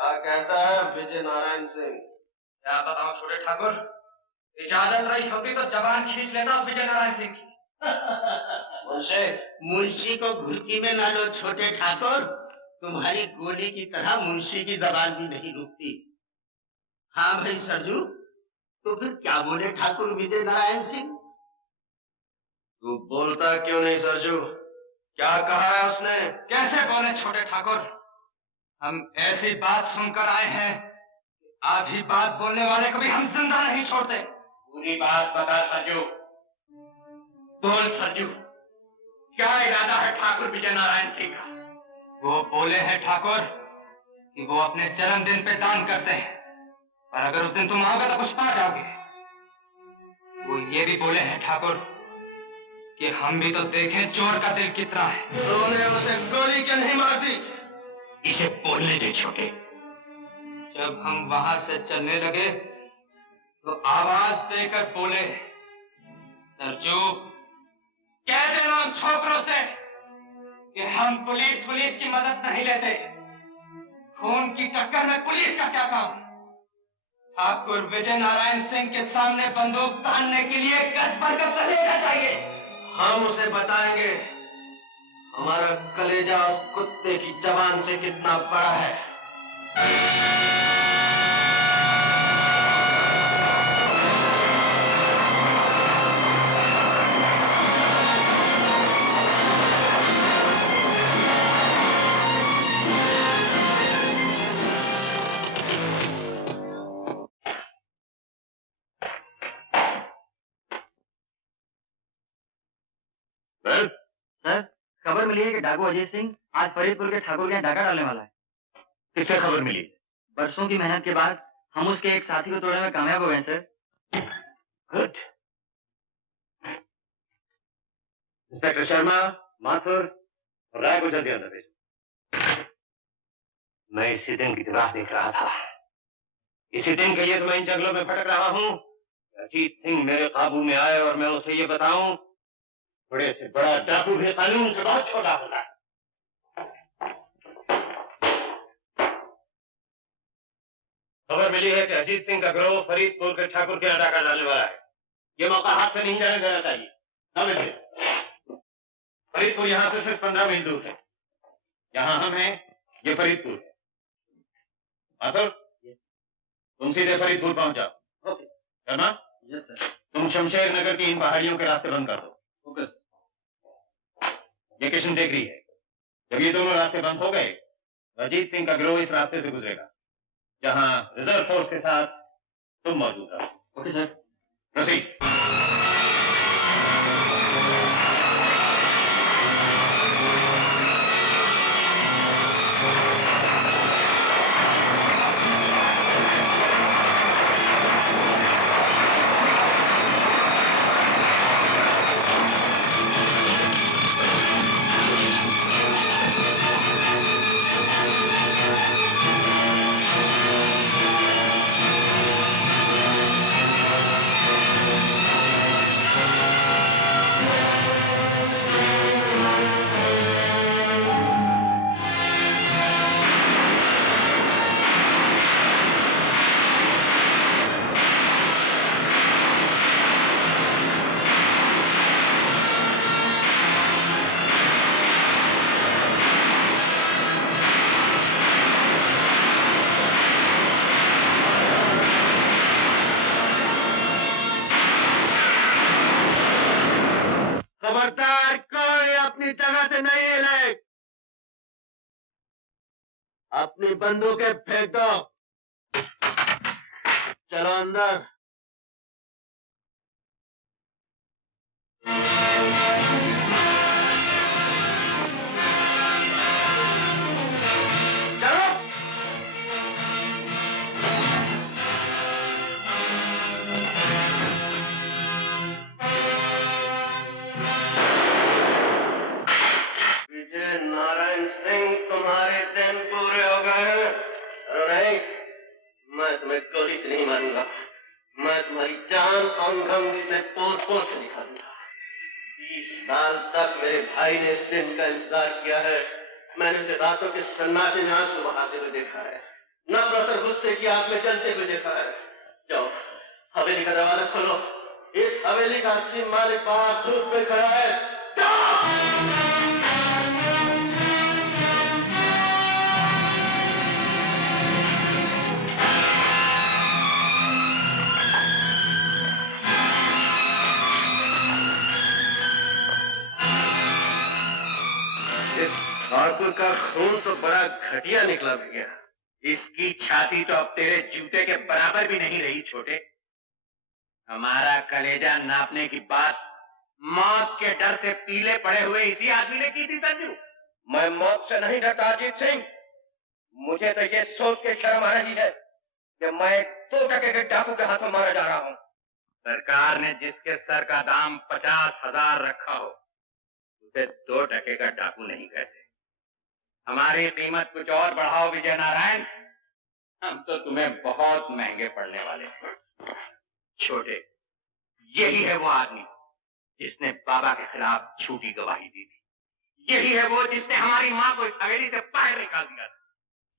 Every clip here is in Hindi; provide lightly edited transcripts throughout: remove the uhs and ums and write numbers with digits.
क्या कहता है विजय नारायण सिंह? क्या बताऊं छोटे ठाकुर, इजाजत रही होती तो जबान खींच लेता उस विजय नारायण सिंह की। मुंशी को घुड़की में ना लो छोटे ठाकुर, तुम्हारी गोली की तरह मुंशी की जबान भी नहीं रुकती। हाँ भाई सरजू, तो फिर क्या बोले ठाकुर विजय नारायण सिंह? तू बोलता क्यों नहीं सरजू? क्या कहा है उसने? कैसे बोले छोटे ठाकुर, हम ऐसी बात सुनकर आए हैं, आधी बात बोलने वाले को भी हम जिंदा नहीं छोड़ते। पूरी बात बता सरजू, बोल सरजू, क्या इरादा है ठाकुर विजय नारायण सिंह का? वो बोले हैं ठाकुर कि वो अपने जन्मदिन पे दान करते हैं, और अगर उस दिन तुम आओगे तो कुछ पा जाओगे। वो ये भी बोले हैं ठाकुर कि हम भी तो देखें चोर का दिल कितना है। तूने उसे गोली क्यों नहीं मार दी? इसे बोलने दे छोटे। जब हम वहां से चलने लगे तो आवाज देकर बोले, सरजू कह देना उन छोकरों से कि हम पुलिस की मदद नहीं लेते। खून की टक्कर में पुलिस का क्या काम? ठाकुर विजय नारायण सिंह के सामने बंदूक तानने के लिए गज भरकर कलेजा चाहिए। हम उसे बताएंगे हमारा कलेजा उस कुत्ते की जबान से कितना बड़ा है। सर, खबर मिली है कि डाकू अजय सिंह आज फरीदपुर के ठाकुर के यहाँ डाका डालने वाला है। किससे खबर मिली? बरसों की मेहनत के बाद हम उसके एक साथी को तोड़ने में कामयाब हो गए sir. Good. Inspector Sharma, Mathur और राय को जल्दी अंदर भेजो। मैं इसी दिन की राह देख रहा था। इसी दिन के लिए तो मैं इन जंगलों में भटक रहा हूँ। अजीत सिंह मेरे काबू में आए और मैं उसे ये बताऊं, बड़े से बड़ा डाकू भी कानून से बहुत छोटा होता है। खबर मिली है कि अजीत सिंह का गिरोह फरीदपुर के ठाकुर के यहाँ डाका डालने वाला है। ये मौका हाथ से नहीं जाने देना चाहिए। समझे? फरीदपुर यहाँ से सिर्फ 15 मील दूर है। यहाँ हम हैं, ये फरीदपुर है। माथुर, तुम सीधे फरीदपुर पहुंच जाओ। ओके। शर्मा? Yes sir. तुम शमशेर नगर की इन पहाड़ियों के रास्ते बंद कर दो। Okay sir. ये किशन टेकरी है। जब ये दोनों रास्ते बंद हो गए, अजीत सिंह का गिरोह इस रास्ते से गुजरेगा, जहां रिजर्व फोर्स के साथ तुम मौजूद रहो। Okay sir. प्रोसीड। खबरदार, कोई अपनी जगह से नहीं हिले। अपनी बंदूकें फेंक दो। चलो अंदर। नारायण सिंह, तुम्हारे दिन पूरे हो गए हैं। नहीं, मैं तुम्हें गोली से नहीं मारूंगा, मैं तुम्हारी जान अंग से पोर से निकालूंगा। 20 साल तक मेरे भाई ने इस दिन का इंतजार किया है। मैंने उसे रातों के सन्नाटे में आंसू बहाते हुए देखा है। न गुस्से की आग में जलते हुए देखा है। जाओ, हवेली का दरवाजा खोलो। इस हवेली का असली मालिक बाहर धूप में खड़ा है। जाओ। इस ठाकुर का खून तो बड़ा घटिया निकला भैया। इसकी छाती तो अब तेरे जूते के बराबर भी नहीं रही छोटे। हमारा कलेजा नापने की बात मौत के डर से पीले पड़े हुए इसी आदमी ने की थी संजू। मैं मौत से नहीं डरता अजीत सिंह। मुझे तो ये सोच के शर्म आ रही है कि मैं 2 टके के डाकू के हाथों मारा जा रहा हूँ। सरकार ने जिसके सर का दाम 50,000 रखा हो उसे 2 टके का डाकू नहीं कहते। हमारी कीमत कुछ और बढ़ाओ विजय नारायण, हम तो तुम्हें बहुत महंगे पड़ने वाले हैं। छोटे, यही है वो आदमी जिसने बाबा के खिलाफ झूठी गवाही दी थी। यही है वो जिसने हमारी मां को इस हवेली से बाहर निकाल दिया था।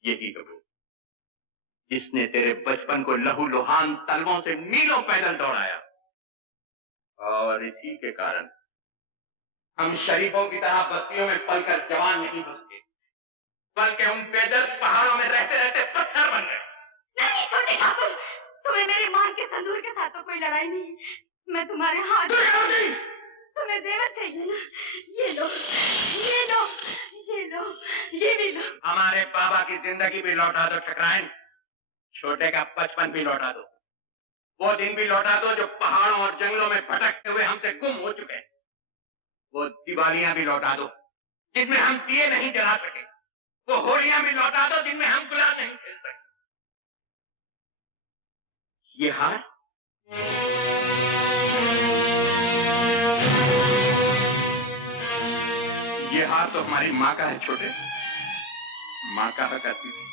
यही है वो जिसने तेरे बचपन को लहू लुहान तलवों से मीलों पैदल दौड़ाया। और इसी के कारण हम शरीफों की तरह बस्तियों में पलकर जवान नहीं हो सके, बल्कि हम बेदर्द पहाड़ों में रहते रहते पत्थर बन गए। नहीं छोटे ठाकुर, तुम्हें मेरे मां के संदूर के साथ तो कोई लड़ाई नहीं। मैं तुम्हारे हाथ। तुम्हें जेवर चाहिए ना? ये लो, ये लो, ये लो, ये भी लो। हमारे बाबा की जिंदगी भी लौटा दो ठकराइन, छोटे का बचपन भी लौटा दो, वो दिन भी लौटा दो जो पहाड़ों और जंगलों में भटकते हुए हमसे गुम हो चुके हैं। वो दिवालियां भी लौटा दो जिनमें हम दिए नहीं जला सके। वो होलियां भी लौटा दो जिनमें हम गुलाल नहीं खेल सके। ये हार ये हार तो हमारी माँ का है छोटे। माँ कहा करती थी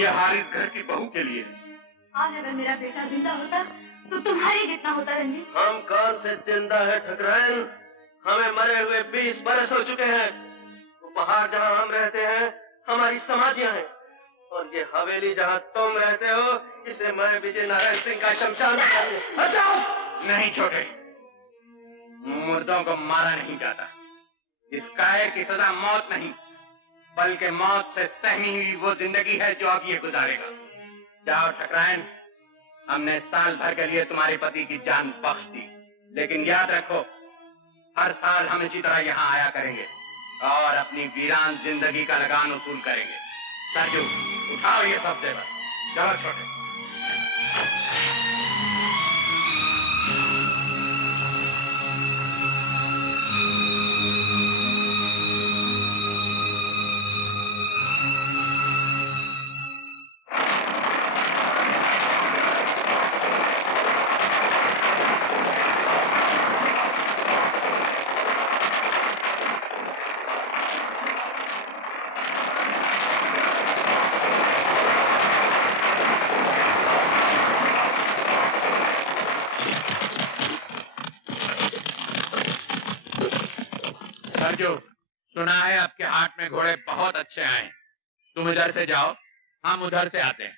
ये हार इस घर की बहू के लिए है। आज अगर मेरा बेटा जिंदा होता तो तुम्हारे जितना होता रंजीत। हम कौन से जिंदा है ठकराइन? हमें मरे हुए 20 बरस हो चुके हैं। वो पहाड़ जहां हम रहते हैं हमारी समाधियां हैं, और ये हवेली जहां तुम रहते हो इसे मैं विजय नारायण सिंह का शमशान हटाओ। नहीं छोटे, मुर्दों को मारा नहीं जाता। इस कायर की सजा मौत नहीं, बल्कि मौत से सहमी हुई वो जिंदगी है जो अब ये गुजारेगा। जाओ ठकराइन, हमने साल भर के लिए तुम्हारे पति की जान बख्श दी, लेकिन याद रखो हर साल हम इसी तरह यहाँ आया करेंगे और अपनी वीरान जिंदगी का लगान वसूल करेंगे। सरजू, उठाओ ये सब जेवर। चलो छोटे। सरजू, सुना है आपके हाट में घोड़े बहुत अच्छे आए। तुम इधर से जाओ, हम उधर से आते हैं।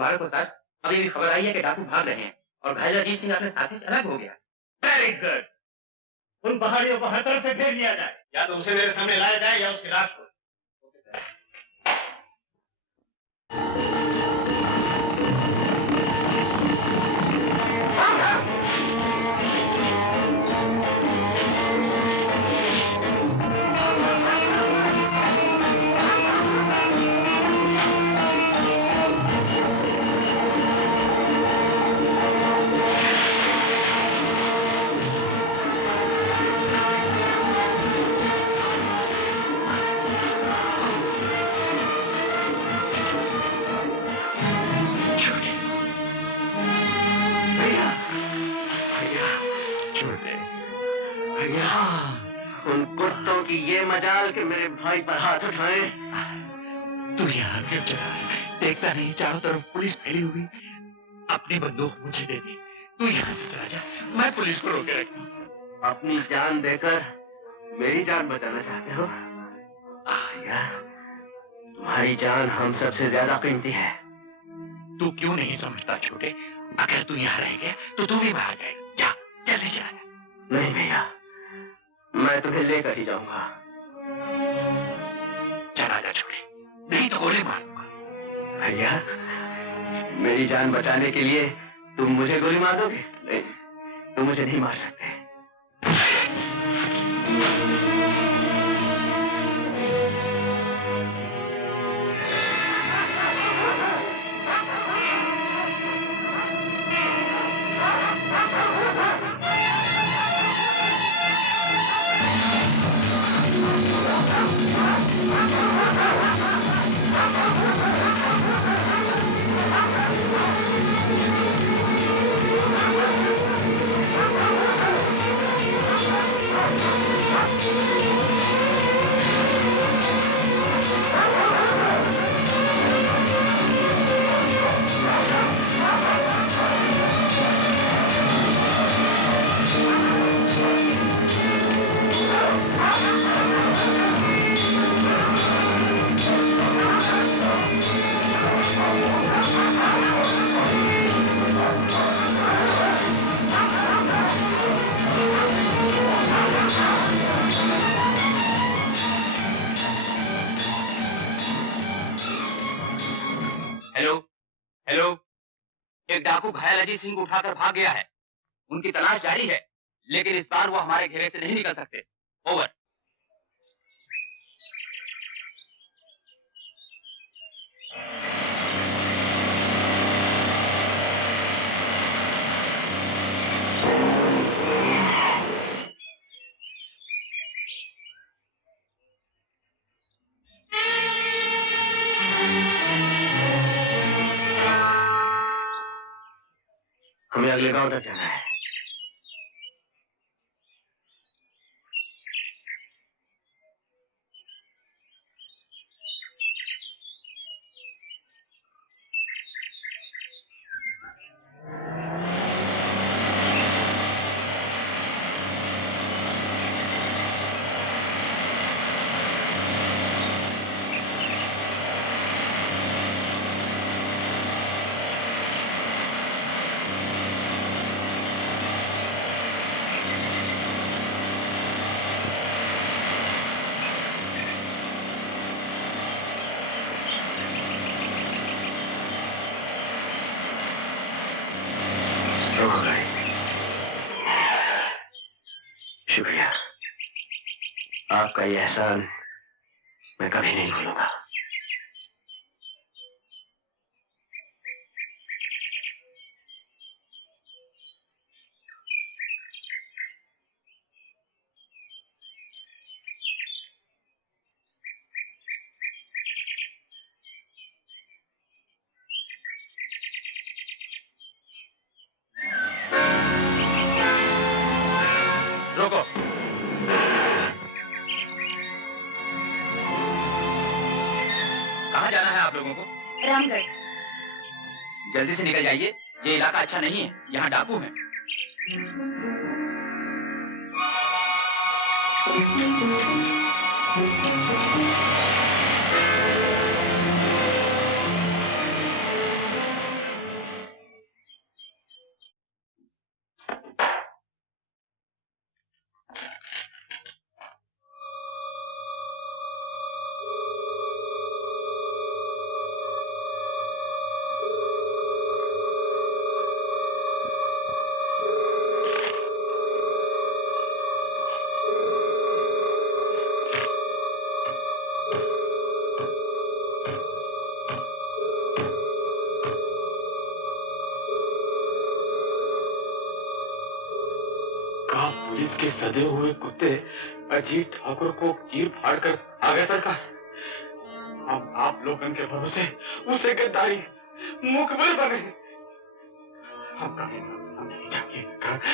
मुबारक हो सर। अभी भी खबर आई है कि डाकू भाग रहे हैं और घायल अजीत सिंह अपने साथी से अलग हो गया। Very good. उन पहाड़ियों को हर तरफ से घेर लिया जाए, या तो उसे मेरे सामने लाया जाए या उसकी लाश को। उन कुत्तों की ये मजाल कि मेरे भाई पर हाथ उठाए। तू यहाँ क्यों चला? देखता नहीं चारों तरफ पुलिस फैली हुई। अपनी बंदूक मुझे दे दी। तू यहाँ से चला जा, मैं पुलिस को रोके रखता। अपनी जान देकर मेरी जान बचाना चाहते हो? भैया, तुम्हारी जान हम सबसे ज्यादा कीमती है। तू क्यों नहीं समझता छोटे? अगर तू यहाँ रह गया तो तू भी बाहर जाएगा। जा, जल्दी जा। नहीं भैया, मैं तुम्हें लेकर ही जाऊंगा। चला जा छोटे, नहीं तो गोली मार दूंगा। भैया, मेरी जान बचाने के लिए तुम मुझे गोली मार दोगे? नहीं, तुम मुझे नहीं मार सकते। एक डाकू घायल अजीत सिंह को उठाकर भाग गया है। उनकी तलाश जारी है, लेकिन इस बार वो हमारे घेरे से नहीं निकल सकते। ओवर। हमें अगले गांव तक जाना है। शुक्रिया, आपका ये एहसान मैं कभी नहीं भूलूंगा। रोको। कहाँ जाना है आप लोगों को? रामगढ़। जल्दी से निकल जाइए, ये इलाका अच्छा नहीं है, यहाँ डाकू हैं। उसके सदे हुए कुत्ते अजीत ठाकुर को चीर फाड़ कर आ गए सरकार। हम आप लोगों के भरोसे उसे गद्दारी मुखबिर बने।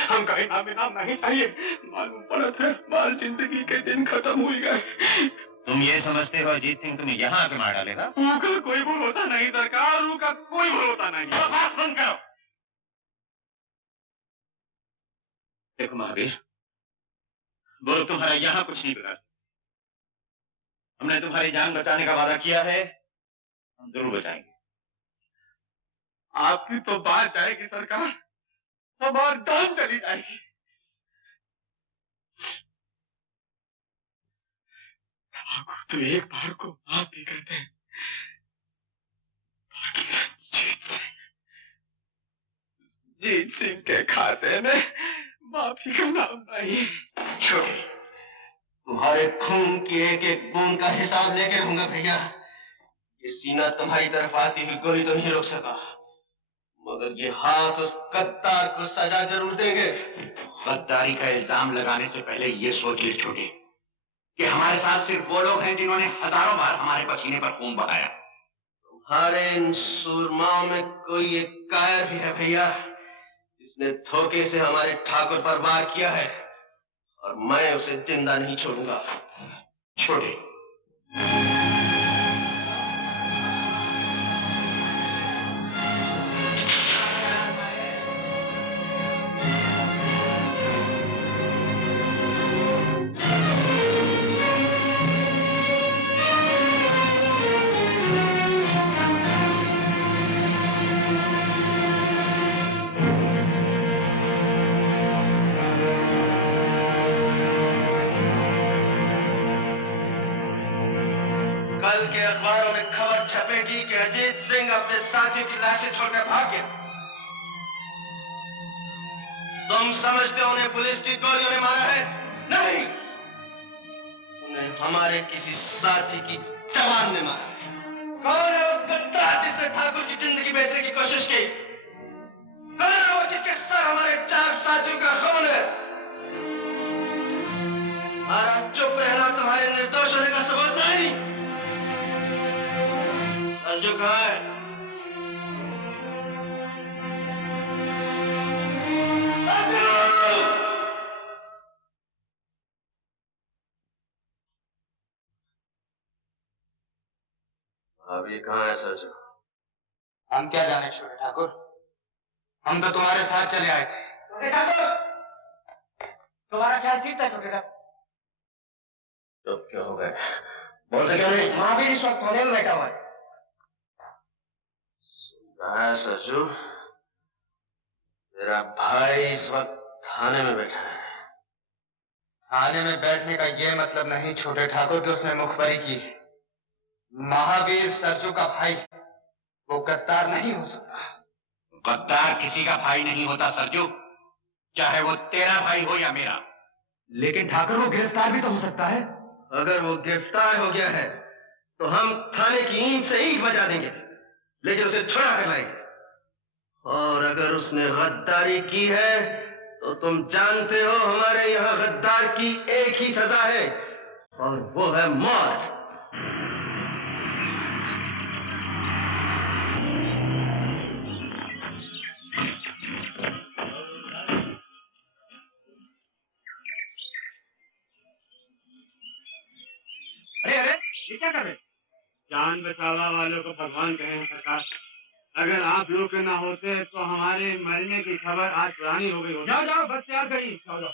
हमका इनाम नहीं चाहिए। मालूम पड़ता है बाल जिंदगी के दिन खत्म हो गए। तुम ये समझते हो अजीत सिंह तुम्हें यहाँ आके मार डालेगा? उनका कोई भरोसा नहीं सरकार, उनका कोई भरोसा नहीं। बात बंद करो। देखो महावीर, वो लोग तुम्हारा यहाँ कुछ नहीं बिगाड़ सकते। हमने तुम्हारी जान बचाने का वादा किया है, हम जरूर बचाएंगे। आपकी तो बात जाएगी सरकार, हमारी जान चली जाएगी। तो एक बार को आप ही कहते हैं, जीत सिंह के खाते में माफी का नाम नहीं। छोटे, तुम्हारे खून की एक एक बूंद का हिसाब लेके रहूंगा भैया। ये सीना तुम्हारी तरफ आती हुई गोली तो नहीं रोक सका, मगर ये हाथ उस गद्दार को सजा जरूर देंगे। गद्दारी का इल्जाम लगाने से पहले ये सोच ले छोटे कि हमारे साथ सिर्फ वो लोग हैं जिन्होंने हजारों बार हमारे पसीने पर खून बहाया। तुम्हारे इन सूरमाओं में कोई एक कायर भी है भैया, जिसने धोखे से हमारे ठाकुर पर वार किया है, और मैं उसे जिंदा नहीं छोड़ूंगा। छोटे, कल के अखबारों में खबर छपेगी कि अजीत सिंह अपने साथियों की लाशें छोड़कर भाग गया। तुम समझते हो उन्हें पुलिस की गोलियों ने मारा है? नहीं, उन्हें हमारे किसी साथी की जवान ने मारा है। कौन है वो गद्दार जिसने ठाकुर की जिंदगी बेचने की कोशिश की? कौन है वो जिसके सर हमारे 4 साथियों का खून है? हमारा चुप रहना तुम्हारे निर्दोष होने का सबूत नहीं। संजू कहाँ है? अभी कहाँ है सरजू? हम क्या जाने छोटे ठाकुर, हम तो तुम्हारे साथ चले आए थे। छोटे ठाकुर, तुम्हारा ख्याल ठीक था छोटे ठाकुर। चुप क्यों हो गए? बोलते क्यों नहीं? महावीर इस वक्त थाने में बैठा हुआ है। सरजू, तेरा भाई इस वक्त थाने में बैठा है। थाने में बैठने का ये मतलब नहीं छोटे ठाकुर कि उसने मुखबरी की है। महावीर सरजू का भाई, वो गद्दार नहीं हो सकता। गद्दार किसी का भाई नहीं होता सरजू, चाहे वो तेरा भाई हो या मेरा। लेकिन ठाकुर वो गिरफ्तार भी तो हो सकता है। अगर वो गिरफ्तार हो गया है तो हम थाने की ईंट से ईंट बजा देंगे, लेकिन उसे छुड़ा कर लाएंगे। और अगर उसने गद्दारी की है तो तुम जानते हो हमारे यहाँ गद्दार की एक ही सजा है, और वो है मौत। अरे अरे, ये क्या कर रहे? जान बचावा वालों को भगवान कहे सरकार। अगर आप लोग के ना होते तो हमारे मरने की खबर आज पुरानी हो गई होती। जाओ जाओ, बस तैयार करिए। जाओ जाओ।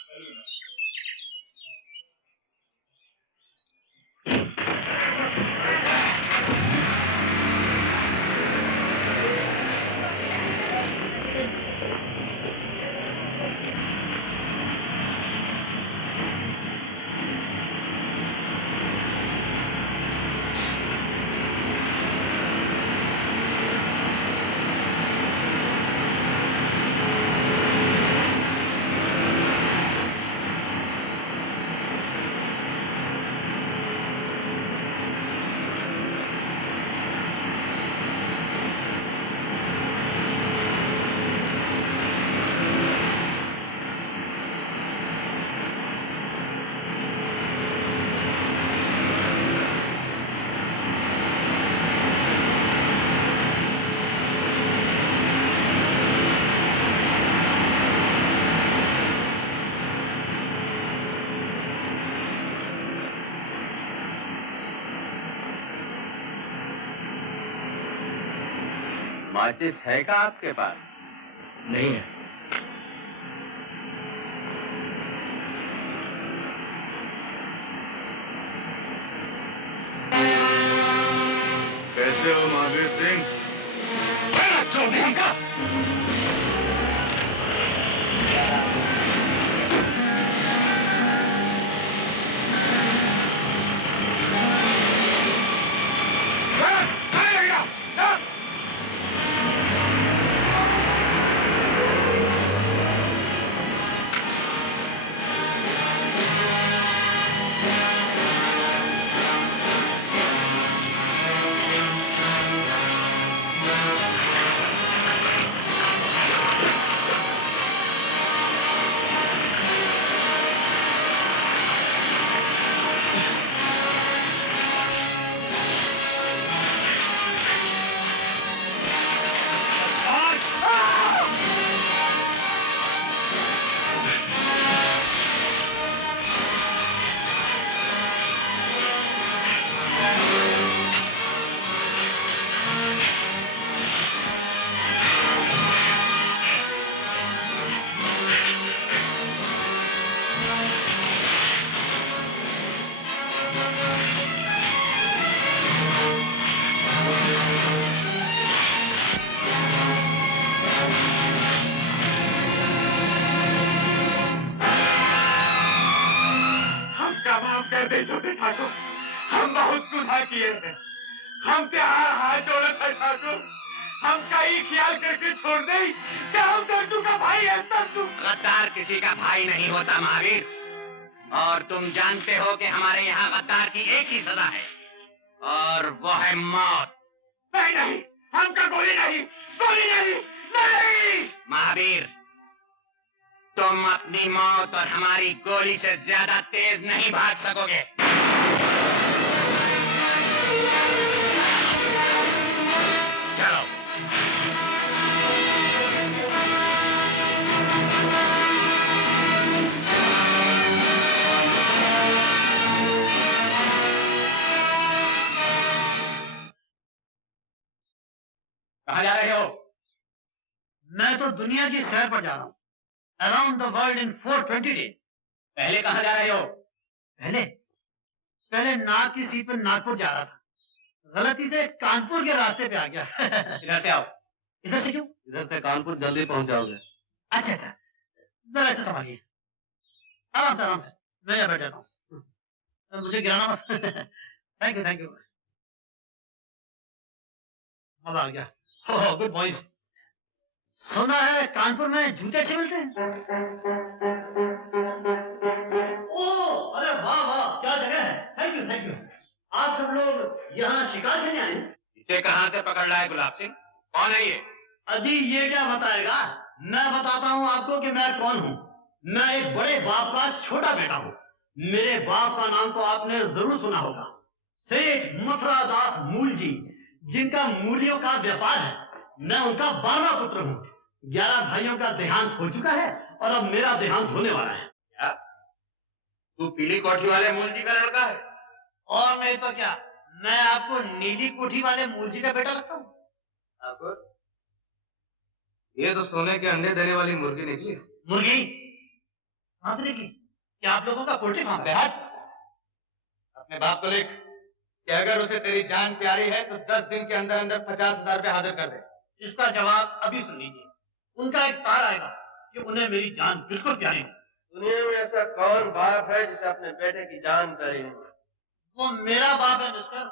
माचिस है क्या आपके पास? नहीं है। कैसे हो महावीर सिंह? चौधरी का छोटे ठाकुर, हम बहुत गुनाह किए हैं। हम प्यार हाथ जोड़े थे ठाकुर, हम कहीं ख्याल करके छोड़ दे क्या हम दर्दू का भाई है? दर्दू गद्दार किसी का भाई नहीं होता महावीर, और तुम जानते हो कि हमारे यहाँ गद्दार की एक ही सजा है और वो है मौत। नहीं नहीं, हमका गोली नहीं, गोली नहीं, नहीं। महावीर, तुम अपनी मौत और हमारी गोली से ज्यादा तेज नहीं भाग सकोगे। चलो। कहाँ जा रहे हो? मैं तो दुनिया की सैर पर जा रहा हूँ। Around the world in 420 days. पहले कहाँ जा रहे हो? पहले नाग की सीट पर नागपुर जा रहा था, गलती से कानपुर के रास्ते पे आ गया। इधर से आओ। इधर से क्यों? इधर से कानपुर जल्दी पहुंच जाओगे। अच्छा अच्छा, जरा ऐसे संभालिए, आराम से, मैं यहाँ बैठ जाता हूँ, मुझे गिराना मत। Thank you. अब आ गया। Oh good boys. सुना है कानपुर में जूते अच्छे मिलते हैं। ओह अरे वाह, क्या जगह है। Thank you. आप सब लोग यहाँ शिकार खेलने आए हैं? इसे कहाँ से पकड़ लाए गुलाब सिंह? कौन है ये? अजी ये क्या बताएगा, मैं बताता हूँ आपको कि मैं कौन हूँ। मैं एक बड़े बाप का छोटा बेटा हूँ। मेरे बाप का नाम तो आपने जरूर सुना होगा, सेठ मथुरा दास मूल जी, जिनका मूलियों का व्यापार है। मैं उनका 12वां पुत्र हूँ। 11 भाइयों का देहांत हो चुका है और अब मेरा देहांत होने वाला है। क्या तू पीली कोठी वाले मूल जी का लड़का है? और नहीं तो क्या, मैं आपको नीली कोठी वाले मूल जी का बेटा लगता हूँ। ठाकुर, ये तो सोने के अंडे देने वाली मुर्गी निकली। मुर्गी कहाँ से निकली? क्या आप लोगों का पोल्ट्री फार्म है? अपने बाप को लिख कि अगर उसे तेरी जान प्यारी है तो 10 दिन के अंदर अंदर 50,000 रुपए हाजिर कर दे। इसका जवाब अभी सुन लीजिए। उनका एक तार आएगा कि उन्हें मेरी जान बिल्कुल प्यारी है। दुनिया में ऐसा कौन बाप है जिसे अपने बेटे की जान प्यारी नहीं? वो मेरा बाप है मिस्टर।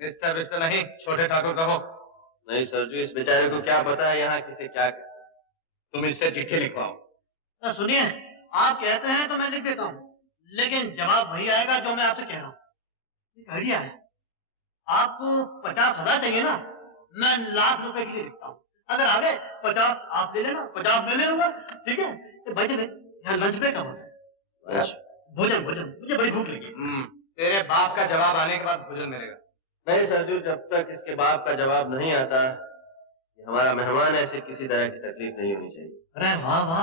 मिस्टर नहीं, छोटे ठाकुर कहो। नहीं सरजू, इस बेचारे को क्या पता है यहाँ किसे क्या कर। तुम इससे चिट्ठी लिखवाओ। तो सुनिए, आप कहते हैं तो मैं लिख देता हूँ, लेकिन जवाब वही आएगा जो मैं आपसे कह रहा हूँ। एक आइडिया है, आपको 50,000 चाहिए ना, मैं लाख रुपए के लिए लिखता हूँ। अगर आगे 50 आप ले लेना, 50 मैं ले लूंगा, ठीक है? तो भाई यहाँ लंच ब्रेक है, भोजन, मुझे बड़ी भूख लगी। तेरे बाप का जवाब आने के बाद भोजन मिलेगा। नहीं सरजू, जब तक इसके बाप का जवाब नहीं आता, हमारा मेहमान ऐसे किसी तरह की तकलीफ नहीं होनी चाहिए। अरे वाह,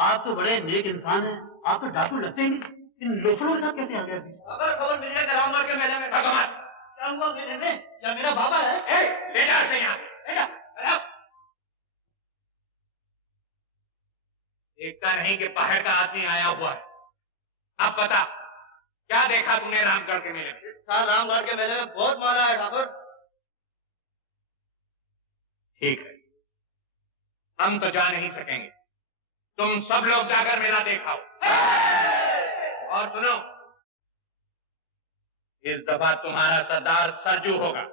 आप तो बड़े नेक इंसान हैं। आप तो डाकू लगते ही नहीं, इन लोफरों के साथ कैसे आ गए? अगर खबर मिल जाए राम के मेले में क्या हुआ मेले में? क्या मेरा बाबा है? ले जा यहाँ। देखता नहीं कि पहाड़ का आदमी आया हुआ है। अब बता, क्या देखा तूने रामगढ़ के मेले में? इस साल रामगढ़ के मेले में बहुत माला है ठाकुर। ठीक है, हम तो जा नहीं सकेंगे, तुम सब लोग जाकर मेला देखाओ। और सुनो, इस दफा तुम्हारा सरदार सरजू होगा।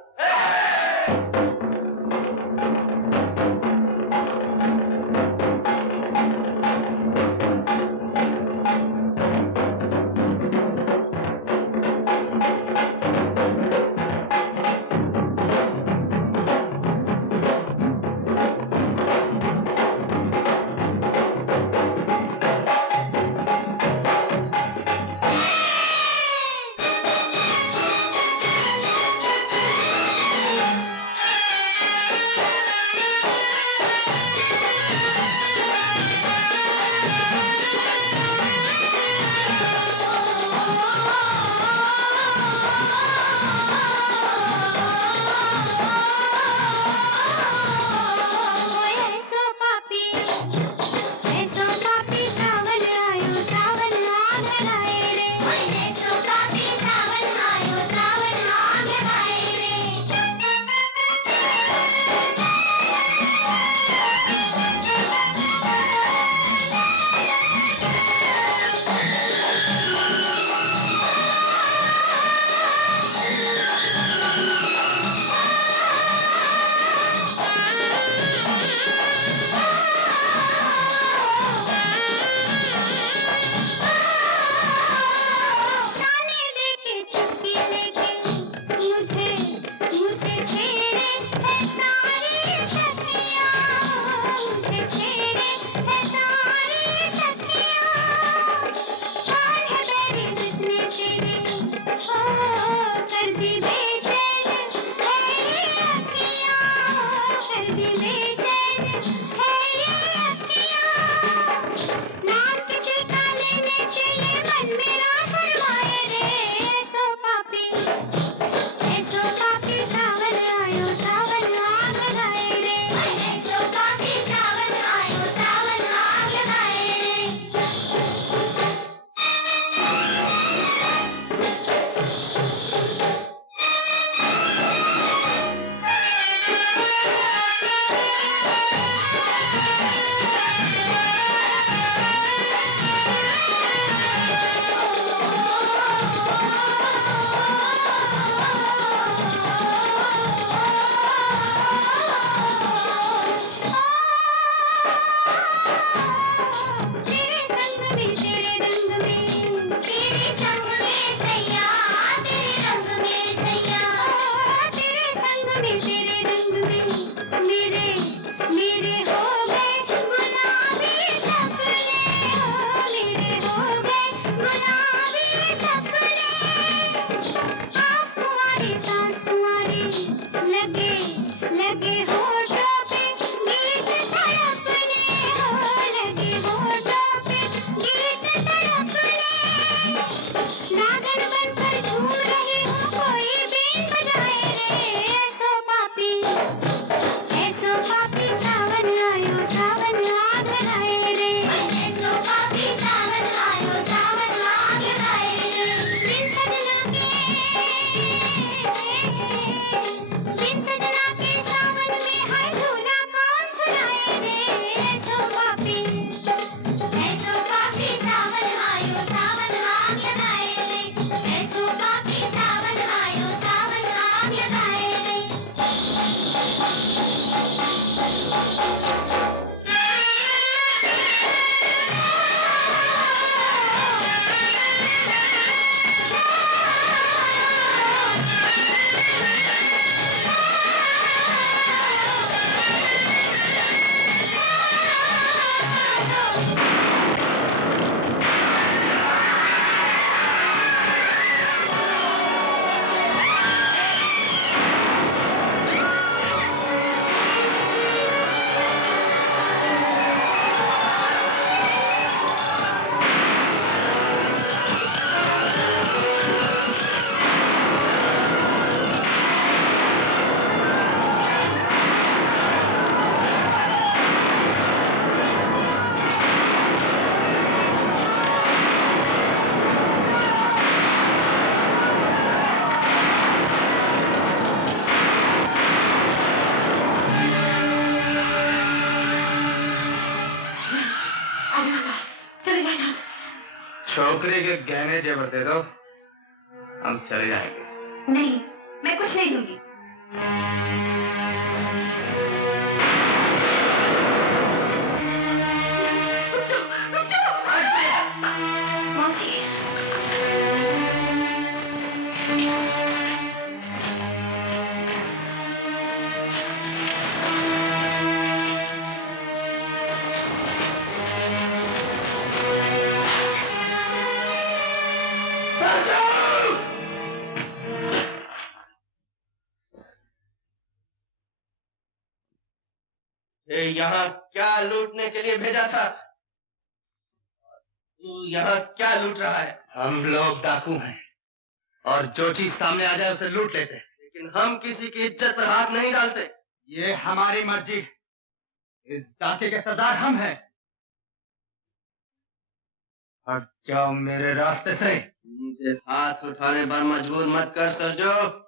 बिन सजना के सावन में छोकरे के गहने जेवर दे दो, हम चले जाएंगे। नहीं, मैं कुछ नहीं दूंगी। मौसी, यहाँ क्या लूटने के लिए भेजा था? तू यहाँ क्या लूट रहा है? हम लोग डाकू हैं और जो चीज सामने आ जाए उसे लूट लेते हैं। लेकिन हम किसी की इज्जत पर हाथ नहीं डालते। ये हमारी मर्जी। इस डाके के सरदार हम हैं। हट जाओ मेरे रास्ते से। मुझे हाथ उठाने पर मजबूर मत कर सरजू।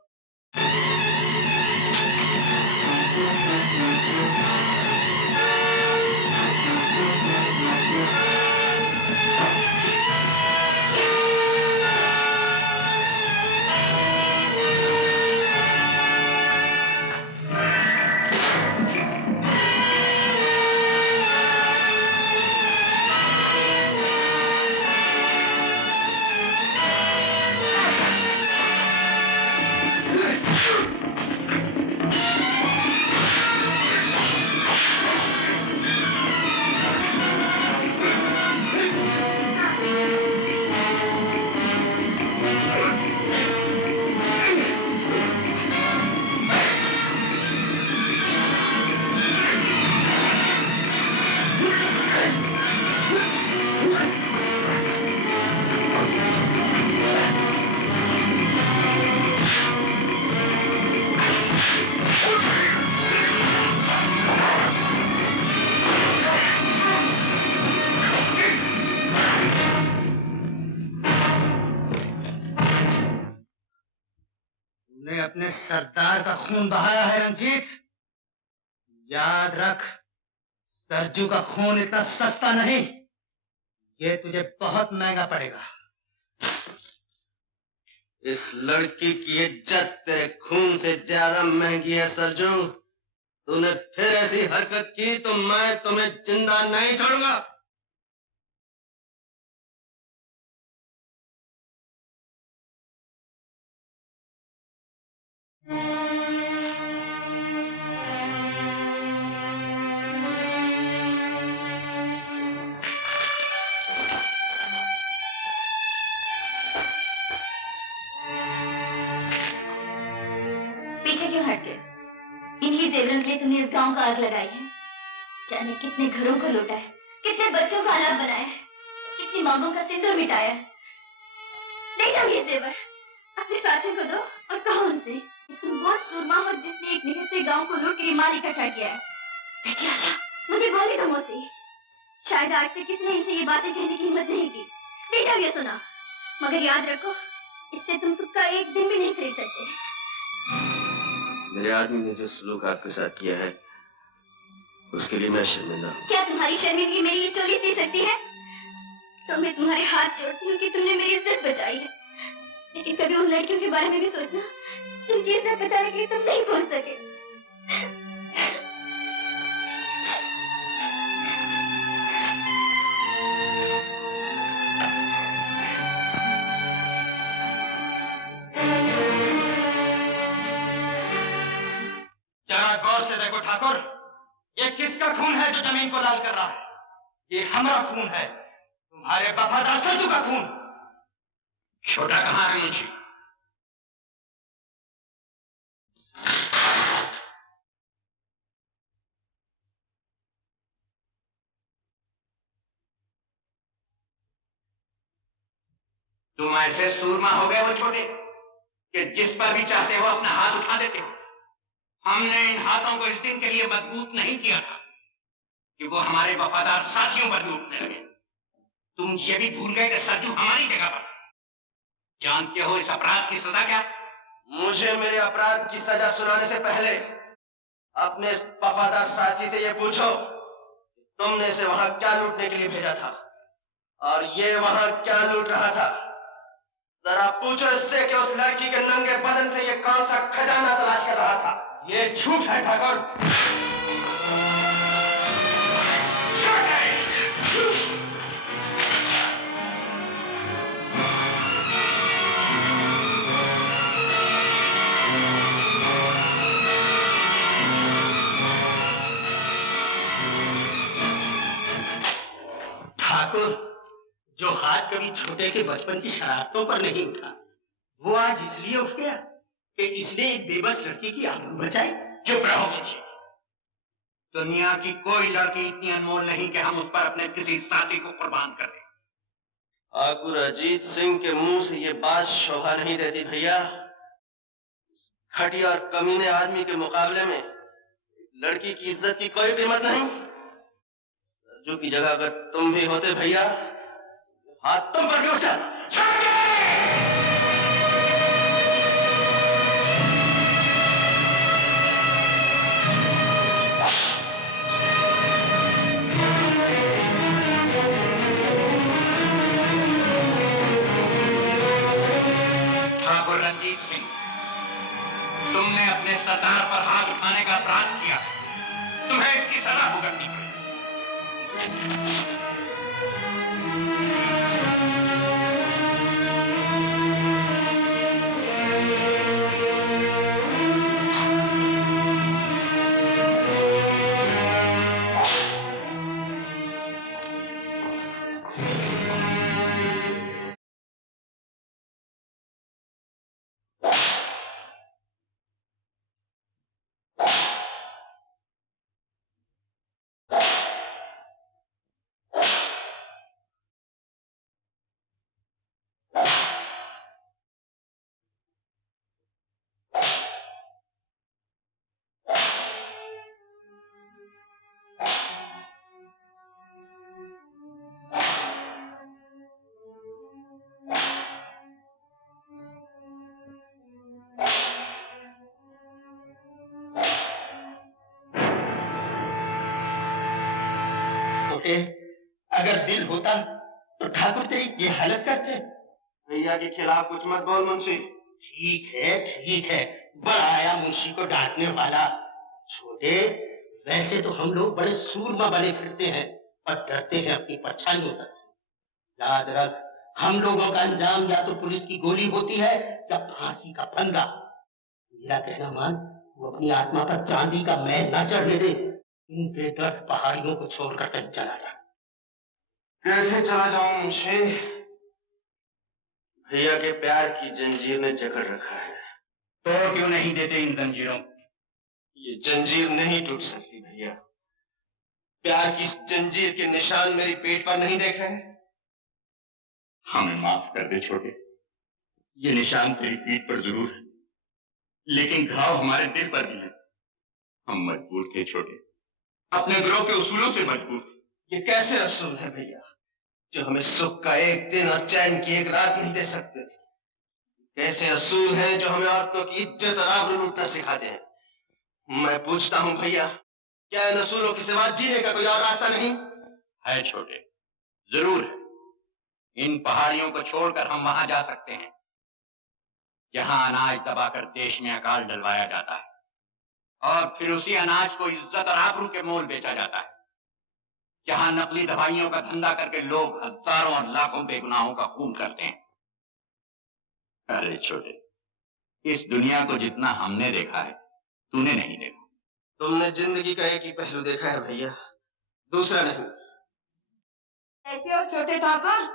अपने सरदार का खून बहाया है रंजीत। याद रख, सरजू का खून इतना सस्ता नहीं, ये तुझे बहुत महंगा पड़ेगा। इस लड़की की इज्जत तेरे खून से ज्यादा महंगी है सरजू। तूने फिर ऐसी हरकत की तो मैं तुम्हें जिंदा नहीं छोड़ूंगा। पीछे क्यों हट गए? इन्हीं जेवरों के लिए तुमने इस गांव को आग लगाई है। जाने कितने घरों को लूटा है, कितने बच्चों को अनाथ बनाया है, कितनी मांगों का सिंदूर मिटाया है। ले जाओ ये जेवर, अपने साथियों को दो और कहो उनसे कि तुम वो सूरमा हो जिसने एक निहत्थे गांव को लूट कर माल इकट्ठा किया है। बेटी आशा, मुझे बोलने दो मौसी। शायद आज तक किसी ने इनसे ये बातें कहने की हिम्मत नहीं की। ले जाओ ये सुना, मगर याद रखो, इससे तुम सुख का एक दिन भी नहीं खरीद सकते। मेरे आदमी ने जो सलूक आपके साथ किया है, उसके लिए मैं शर्मिंदा हूँ। क्या तुम्हारी शर्मिंदगी मेरी ये चोली सी सकती है? तो मैं तुम्हारे हाथ जोड़ती हूँ कि तुमने मेरी इज्जत बचाई है, लेकिन कभी उन लड़कियों के बारे में भी सोचना जिनकी इज्जत बचाने के लिए तुम नहीं पहुंच सके। जरा गौर से देखो ठाकुर, ये किसका खून है जो जमीन को लाल कर रहा है? ये हमारा खून है, तुम्हारे वफादार सरजू का खून। छोटा कहाँ है मुंशी? तुम ऐसे सूरमा हो गए हो छोटे कि जिस पर भी चाहते हो अपना हाथ उठा देते हो। हमने इन हाथों को इस दिन के लिए मजबूत नहीं किया था कि वो हमारे वफादार साथियों पर भी उठने लगे। तुम ये भी भूल गए कि सरजू हमारी जगह पर। जानते हो इस अपराध की सजा क्या? मुझे मेरे अपराध की सजा सुनाने से पहले अपने इस वफादार साथी से ये पूछो कि तुमने इसे वहां क्या लूटने के लिए भेजा था। और ये वहां क्या लूट रहा था? जरा पूछो इससे कि उस लड़की के नंगे बदन से ये कौन सा खजाना तलाश कर रहा था? ये झूठ है ठाकुर। ठाकुर, जो हाथ कभी छोटे के बचपन की शरारतों पर नहीं उठा, वो आज इसलिए उठ गया कि इसने एक बेबस लड़की की आबरू बचाई। चुप रहो मुंशी। दुनिया की कोई लड़की इतनी अनमोल नहीं कि हम उस पर अपने किसी साथी को कुर्बान कर दें। ठाकुर अजीत सिंह के मुंह से ये बात शोभा नहीं देती भैया। घटिया और कमीने आदमी के मुकाबले में लड़की की इज्जत की कोई कीमत नहीं। सरजू की जगह अगर तुम भी होते भैया, हाथ तुम पर भी उठ जाता। ठाकुर रंजीत सिंह, तुमने अपने सरदार पर हाथ उठाने का अपराध किया है। तुम्हें इसकी सजा भुगतनी पड़ेगी। अगर दिल होता तो ठाकुर तेरी ये हालत करते। भैया के खिलाफ कुछ मत बोल मुंशी। ठीक है, बड़ा आया मुंशी को डांटने वाला। छोटे, वैसे तो हम लोग बड़े सूरमा बने फिरते हैं और डरते हैं अपनी परछाइयों तक से। याद रख, हम लोगों का अंजाम या तो पुलिस की गोली होती है या फांसी का फंदा। मेरा कहना मान, वो अपनी आत्मा पर चांदी का मैल ना चढ़ने दे। इन बेदर्द पहाड़ियों को छोड़कर कहीं चला जा। कैसे चला जाऊं मुंशी? भैया के प्यार की जंजीर ने जकड़ रखा है। तोड़ क्यों नहीं देते इन जंजीरों? ये जंजीर नहीं टूट सकती भैया। प्यार की इस जंजीर के निशान मेरी पेट पर नहीं देख रहे? हमें माफ कर दे छोटे, ये निशान तेरी पीठ पर जरूर है, लेकिन घाव हमारे दिल पर भी है। हम मजबूर थे छोटे, अपने ग्रोह के उसूलों से मजबूर थे। ये कैसे असूल है भैया, जो हमें सुख का एक दिन और चैन की एक रात नहीं दे सकते? कैसे असूल हैं जो हमें औरतों की इज्जत और आबरू लूटना सिखाते हैं? मैं पूछता हूं भैया, क्या इन असूलों के सिवा जीने का कोई और रास्ता नहीं है? छोटे, जरूर है। इन पहाड़ियों को छोड़कर हम वहां जा सकते हैं जहां अनाज दबाकर देश में अकाल डलवाया जाता है और फिर उसी अनाज को इज्जत और आबरू के मोल बेचा जाता है, जहां नकली दवाइयों का धंधा करके लोग हजारों और लाखों बेगुनाहों का खून करते हैं। अरे छोटे, इस दुनिया को जितना हमने देखा है, तूने नहीं देखा। तुमने जिंदगी का एक ही पहलू देखा है भैया, दूसरा नहीं। ऐसे और छोटे ठाकुर,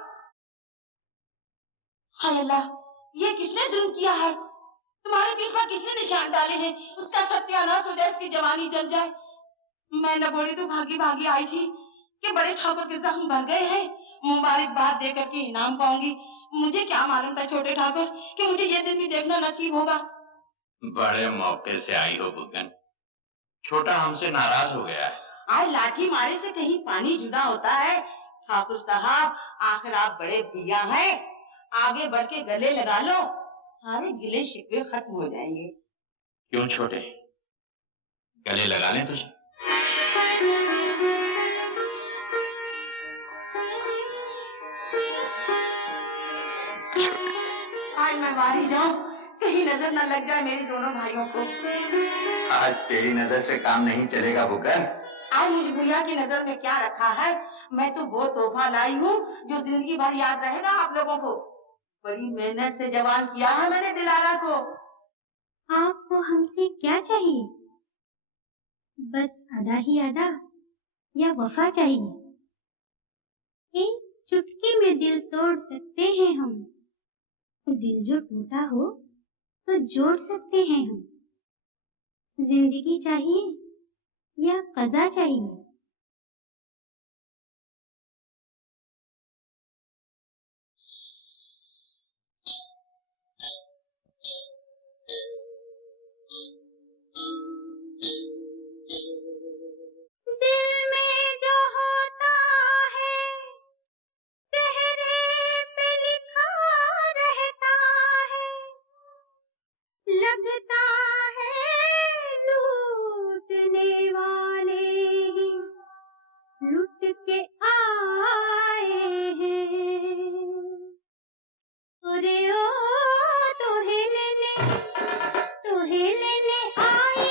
हाय अल्लाह, ये किसने जुल्म किया है? तुम्हारे पीठ पर किसने निशान डाले हैं? उसका सत्यानाश हो जाए, उसकी जवानी जल जाए। मैं नगोड़ी तो भागी भागी आई थी कि बड़े ठाकुर के जख्म भर गए हैं, मुबारकबाद दे करके इनाम पाऊंगी। मुझे क्या मालूम था छोटे ठाकुर कि मुझे ये दिन भी देखना नसीब होगा। बड़े मौके से आई हो बुगन। छोटा हमसे नाराज हो गया है। आज लाठी मारे से कहीं पानी जुदा होता है। ठाकुर साहब, आखिर आप बड़े भैया हैं, आगे बढ़ के गले लगा लो, सारे गिले शिकवे खत्म हो जाएंगे। क्यों छोटे, गले लगा लें तुझे? मैं बाहर ही जाऊं, कहीं नजर न लग जाए मेरे दोनों भाइयों को। आज तेरी नजर से काम नहीं चलेगा बुकन। आज मुझे गुड़िया की नजर में क्या रखा है, मैं तो वो तोहफा लाई हूँ जो जिंदगी भर याद रहेगा आप लोगों को। बड़ी मेहनत से जवान किया है मैंने दिलारा को। आपको हमसे क्या चाहिए? बस अदा ही अदा या वफा चाहिए? एक चुटकी में दिल तोड़ सकते हैं हम, दिल जो टूटा हो तो जोड़ सकते हैं हम। जिंदगी चाहिए या कज़ा चाहिए? दिल में जो होता है चेहरे पे लिखा रहता है, लगता है लूटने वाले ही लुट के आए हैं। अरे ओ तोहे लेने आई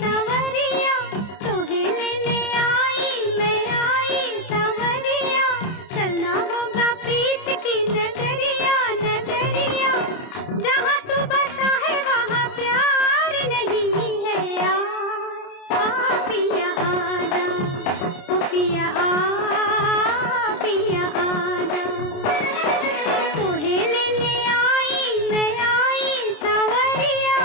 सांवरिया, तोहे लेने आई सांवरिया। चलना होगा प्रीत की नगरिया, जहाँ तू बसा है वहाँ प्यार नहीं है। आ पिया आजा, ओ पिया पिया आजा। तोहे लेने आई सांवरिया।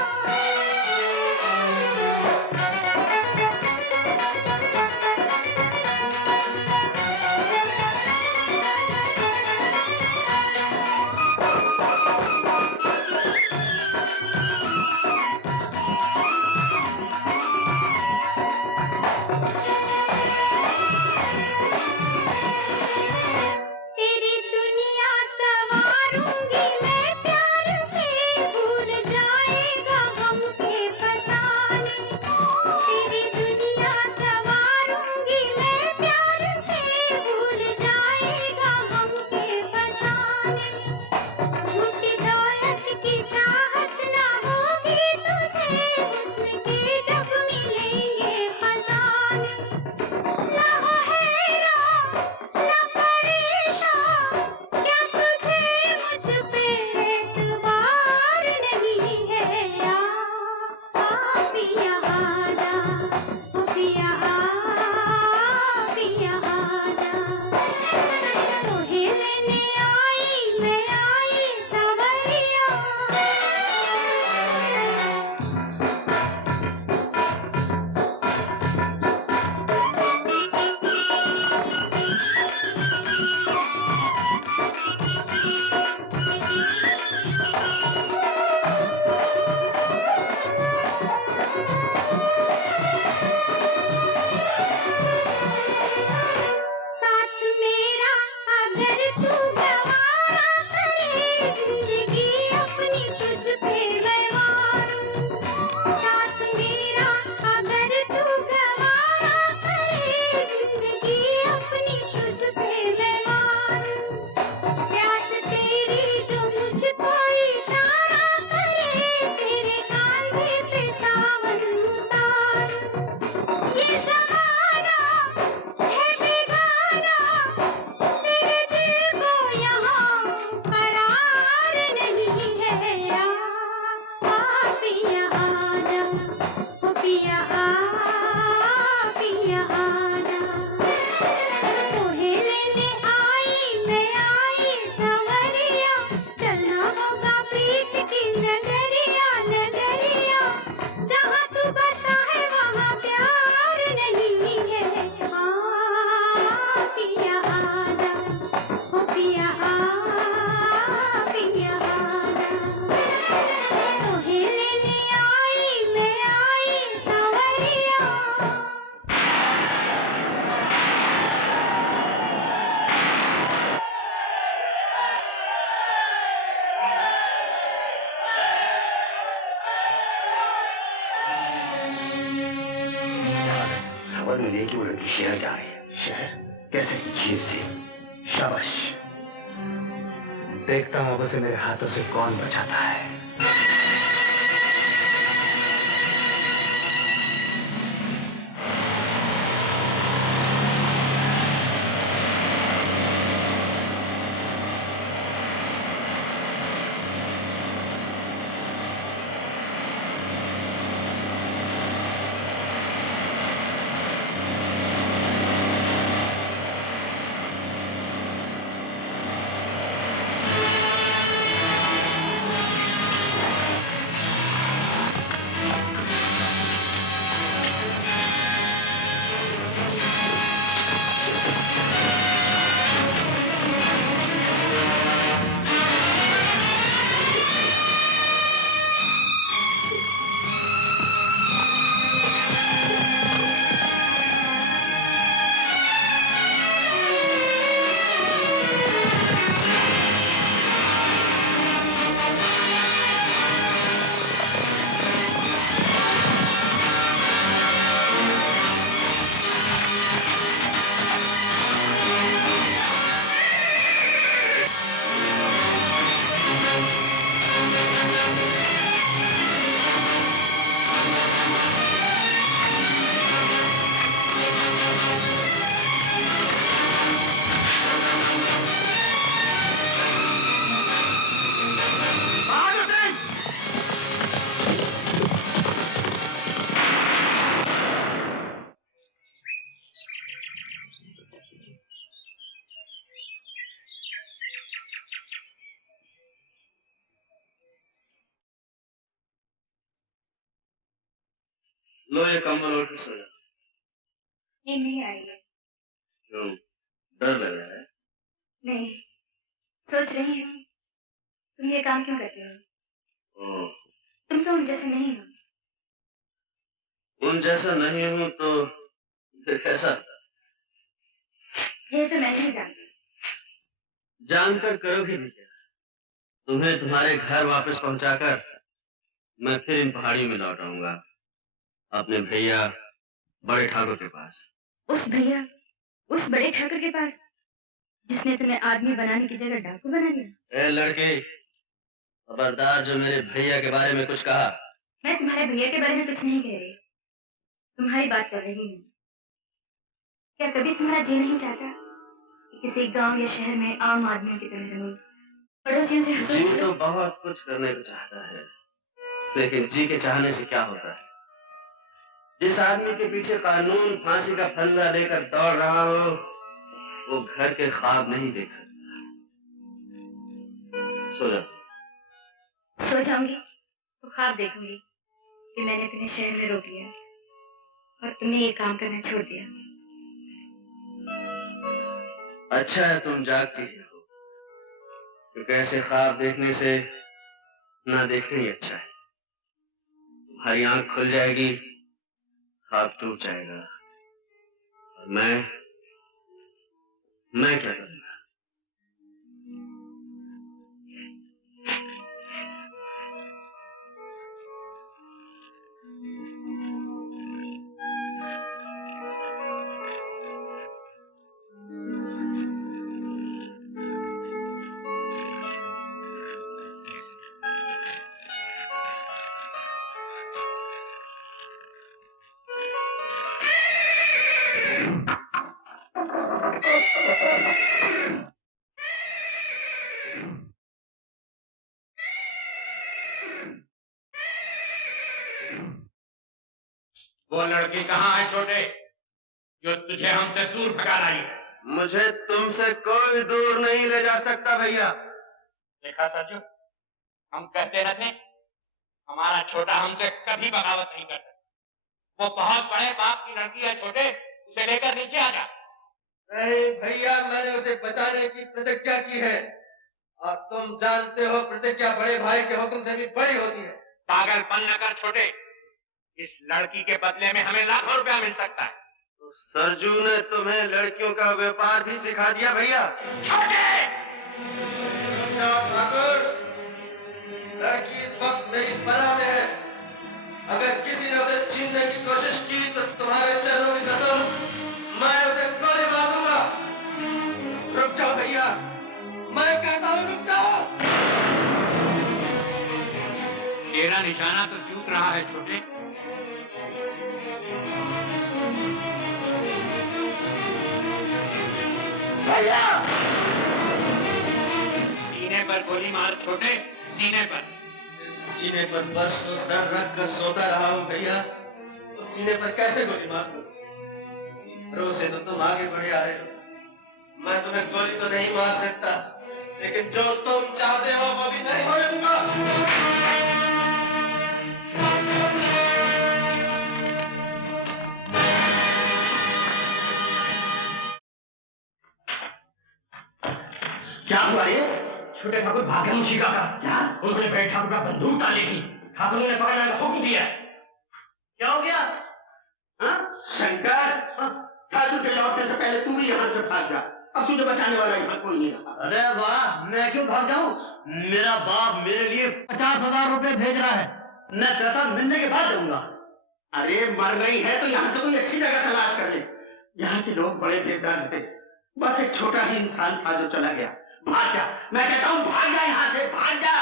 तेरी दुनिया सवारूंगी मैं प्यार से, भूल जाएगा गम के फसाने। तेरी दुनिया सवारूंगी मैं प्यार से, भूल जाएगा गम के फसाने। झूठी दौलत की चाहत ना होगी तुझे, हुस्न के जब मिलेंगे खजाने। ना हो हैरान ना परेशान, क्या तुझे मुझ पे एतबार नहीं है? आ पिया आजा, ओ पिया पिया आजा। तोहे लेने आई सांवरिया। साथ मेरा अगर तू गवारा करे, जिंदगी अपनी तुझ पे मैं मारूं। साथ मेरा अगर तू गवारा करे, जिंदगी अपनी तुझ पे मैं मारूं। प्यास तेरी जो मुझको इशारा करे, तेरे कांधे पे सावन उतारूं। ये जमाना है बेगाना, तेरे दिल को यहाँ करार नहीं है। आ पिया आजा, ओ पिया पिया आजा। तोहे लेने आई सांवरिया। चलना होगा प्रीत की नगरिया, जहाँ तू बसा है वहाँ प्यार नहीं है। पिया आजा, ओ पिया पिया आजा। तोहे लेने आई सांवरिया। खबर मिली कि वो लड़की शहर जा रही है। शहर कैसे? जीप से। शाबाश। देखता हूं अब उसे मेरे हाथों से कौन बचाता है। लो ये कंबल ओढ़ के सो जा। नींद नहीं आ रही है। क्यों, डर लग रहा है? नहीं, सोच रही हूँ तुम ये काम क्यों करते हो। तुम तो उन जैसे नहीं हो। उन जैसा नहीं हूँ तो फिर कैसा? ये तो मैं नहीं जानती। जानकर करोगे भी क्या? तुम्हें तुम्हारे घर वापस पहुंचाकर मैं फिर इन पहाड़ियों में लौट आऊंगा, अपने भैया बड़े ठाकुर के पास। उस बड़े ठाकुर के पास जिसने तुम्हें आदमी बनाने की जगह डाकू बना दिया। ए लड़के, खबरदार जो मेरे भैया के बारे में कुछ कहा। मैं तुम्हारे भैया के बारे में कुछ नहीं कह रही, तुम्हारी बात कर रही हूँ। क्या कभी तुम्हारा जी नहीं चाहता कि किसी गांव या शहर में आम आदमियों की तरह रहो, पड़ोसियों से हंसो? जी तो बहुत कुछ करने को चाहता है, लेकिन जी के चाहने से क्या होता है? जिस आदमी के पीछे कानून फांसी का फंदा लेकर दौड़ रहा हो, वो घर के ख्वाब नहीं देख सकता। सो जा। सो जाऊंगी तो ख्वाब देखूंगी कि मैंने तुम्हें शहर में रोक लिया और तुमने ये काम करना छोड़ दिया। अच्छा है तुम जागती हो, क्योंकि ऐसे ख्वाब देखने से ना देखना ही अच्छा है। तुम्हारी आंख खुल जाएगी, ख्वाब टूट जाएगा, और मैं क्या करूंगा? वो लड़की कहाँ है छोटे, जो तुझे हमसे दूर भगा लाई है? मुझे तुमसे कोई दूर नहीं ले जा सकता भैया। देखा सरजू, हम कहते न थे हमारा छोटा हमसे कभी बगावत नहीं कर सकता। वो बहुत बड़े बाप की लड़की है छोटे, उसे लेकर नीचे आ जा। नहीं भैया, मैंने उसे बचाने की प्रतिज्ञा की है, और तुम जानते हो प्रतिज्ञा बड़े भाई के हुक्म से भी बड़ी होती है। पागलपन न कर छोटे, इस लड़की के बदले में हमें लाखों रुपया मिल सकता है। तो सरजू ने तुम्हें लड़कियों का व्यापार भी सिखा दिया भैया। छोटे! ठाकुर, लड़की इस वक्त मेरी पनाह में है। अगर किसी ने उसे छीनने की कोशिश की तो तुम्हारे चरणों की कसम, मैं उसे गोली मार दूंगा। रुक जाओ भैया, मैं कहता हूँ रुक जाओ। निशाना तो चूक रहा है छोटे। भैया सीने पर गोली मार छोटे, सीने पर। सीने पर बरसों सर रख कर सोता रहा हूँ भैया, तो सीने पर कैसे गोली मारूं? भरोसे तो तुम आगे बढ़े आ रहे हो। मैं तुम्हें गोली तो नहीं मार सकता, लेकिन जो तुम चाहते हो वो भी नहीं होने दूंगा। क्या हुआ ये? छोटे ठाकुर भागे मुशिका का। क्या? उन्होंने बड़े ठाकुर का बंदूक ताली की। ठाकुरों ने पकड़ने का हुक्म दिया। क्या हो गया? हाँ? शंकर, ठाकुर के लौटने से पहले तू भी यहाँ से भाग जा। अब तुझे बचाने वाला यहाँ कोई नहीं रहा। अरे वाह, मैं क्यों भाग जाऊं? मेरा बाप मेरे लिए 50,000 रुपए भेज रहा है। मैं पैसा मिलने के बाद दूंगा। अरे मर गई है तो यहाँ से कोई अच्छी जगह तलाश कर ले। यहाँ के लोग बड़े बेदर्द हैं। बस एक छोटा ही इंसान था जो चला गया। भाग जा, मैं कहता हूँ भाग जा यहाँ से, भाग जा।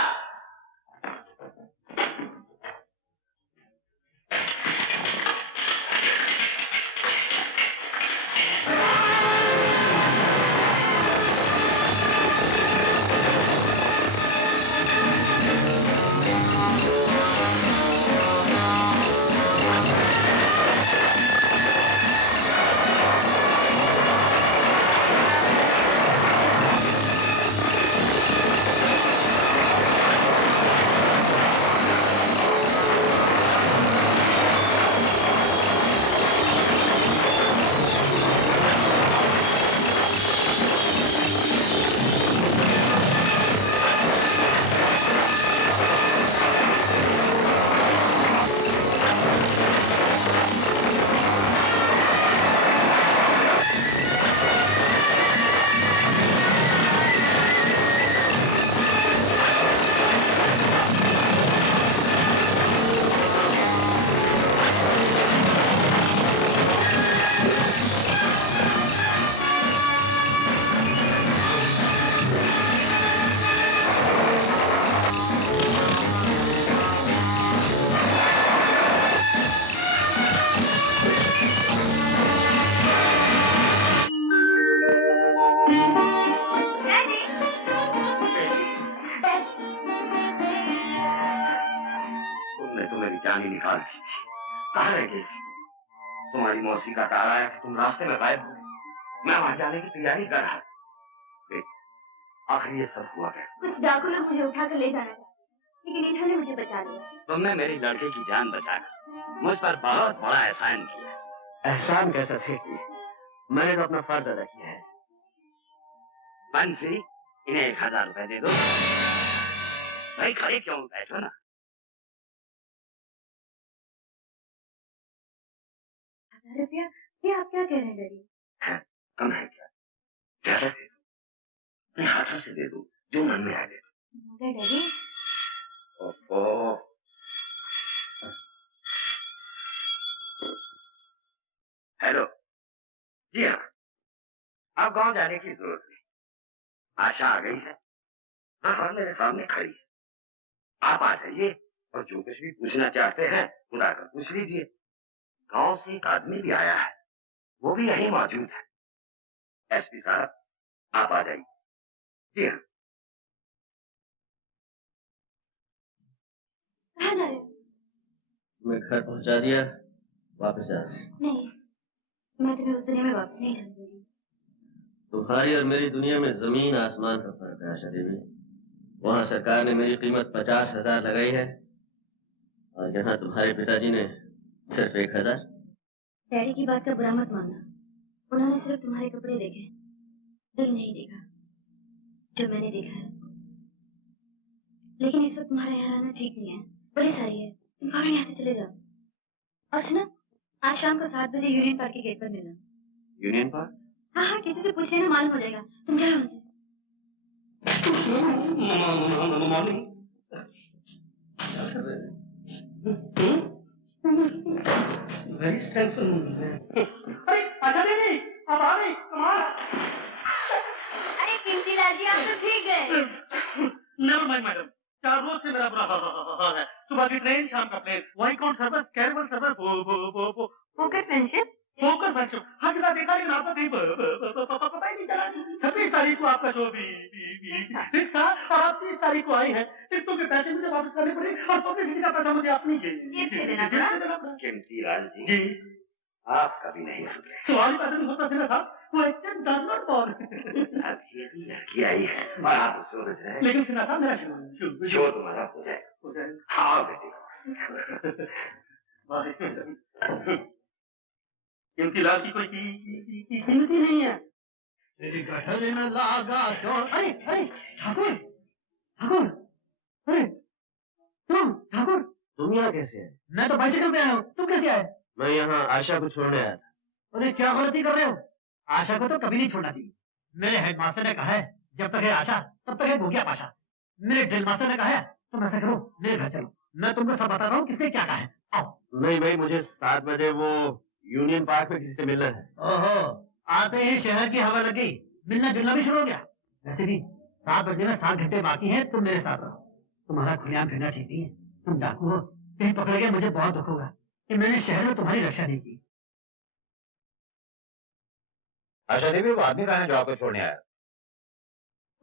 तुम्हारी मौसी का तारा है कि तुम रास्ते में गायब हो गए। मैं वहां जाने की तैयारी कर रहा था। आखिर ये सब हुआ कैसे? कुछ डाकू लोग मुझे उठाकर ले जाना चाहते, लेकिन इन्होंने मुझे बचा लिया। तुमने मेरी लड़के की जान बचाकर मुझ पर बहुत बड़ा एहसान किया। एहसान कैसा सेठ जी? मैंने तो अपना फर्ज अदा किया है। बंसी, इन्हें 1000 रुपए दे दो। भाई खड़े क्यों बैठो ना। 1000 रुपया? ये आप क्या कह रहे हैं डैडी? कम है क्या? ज्यादा दे दो, अपने हाथों से दे दो, जो मन में आ दे दो। मगर डैडी, ओहो, हेलो, जी हाँ, आप गांव जाने की जरूरत नहीं। आशा आ गई है, हाँ मेरे सामने खड़ी है। आप आ जाइए और जो कुछ भी पूछना चाहते हैं खुदा कर पूछ लीजिए। गांव से एक आदमी भी आया है, वो भी यहीं मौजूद है। एसपी साहब, आप आ जाइए। जी हाँ। कहाँ जा रहे हो? मैं घर पहुंचा दिया, वापस जा रहा हूँ। नहीं, मैं तुम्हें उस दुनिया में वापस नहीं जाने दूंगी। तुम्हारी और मेरी दुनिया में जमीन आसमान का फर्क है आशा देवी। वहाँ सरकार ने मेरी कीमत 50,000 लगाई है और यहाँ तुम्हारे पिताजी ने सिर्फ 1,000। डैडी की बात का बुरा मत मानना, उन्होंने सिर्फ तुम्हारे कपड़े देखे, दिल नहीं देखा जो मैंने देखा है। लेकिन इस वक्त तुम्हारा यहाँ रहना ठीक नहीं है, बड़ी सारी है, तुम फौरन यहाँ से चले जाओ। और सुनो, आज शाम को 7 बजे यूनियन पार्क के गेट पर मिलना। Union park? हाँ हाँ, किसी से पूछ लेना, मालूम हो जाएगा। तुम जाओ यहाँ से। Very stressful. अरे अच्छा नहीं, अब आ गई कमाल। अरे कीमती लाल जी, आप तो ठीक गए। नेवर माइंड मैडम, 4 रोज से मेरा बुरा हाल है। सुबह की ट्रेन, शाम का प्लेन, वही कौन सर्वर, कैरबल server, poker friendship. Poker friendship. हाँ जगह देखा, लेकिन आपका कहीं पता ही नहीं चला। 26 तारीख को आपका शो फिक्स था और आप 30 तारीख को आई हैं। टिकटों के पैसे मुझे वापस करने पड़े और पब्लिसिटी का पैसा मुझे अपनी जेब से देना पड़ा। कीमती लाल जी, जी आप कभी नहीं सुधरे। सवाल ही पैसे नहीं होता सीधा था। Question does not for. अब ये भी लड़की आई है और आप सोच रहे हैं लेकिन सीधा था मेरा शो तुम्हारा हो जाएगा। हाँ बेटी। कीमती लाल की कोई कीमती नहीं है। तेरी गठरी में लागा चोर। अरे अरे ठाकुर, ठाकुर, अरे ठाकुर, तुम यहाँ कैसे है? मैं तो बाइसिकल पे आया हूँ, तुम कैसे आए? मैं यहाँ आशा को छोड़ने आया था। अरे क्या गलती कर रहे हो? आशा को तो कभी नहीं छोड़ना चाहिए। मेरे हेडमास्टर ने कहा है जब तक है आशा तब तक है भूखिया पाशा। मेरे ड्रिल मास्टर ने कहा है तुम ऐसा करो मेरे घर चलो, मैं तुमको सब बताता हूँ किसने क्या कहा है। आओ। नहीं भाई, मुझे 7 बजे वो यूनियन पार्क में किसी से मिलना है। ओहो, आते ही शहर की हवा लग गई, मिलना जुलना भी शुरू हो गया। वैसे भी 7 बजे में 7 घंटे बाकी हैं, तुम मेरे साथ रहो। तुम्हारा खुलेआम फिरना ठीक नहीं है, तुम डाकू हो, कहीं पकड़ गए मुझे बहुत दुख होगा कि मैंने शहर में तुम्हारी रक्षा नहीं की। आशा देवी, वो आदमी कहाँ है जो आपको छोड़ने आया?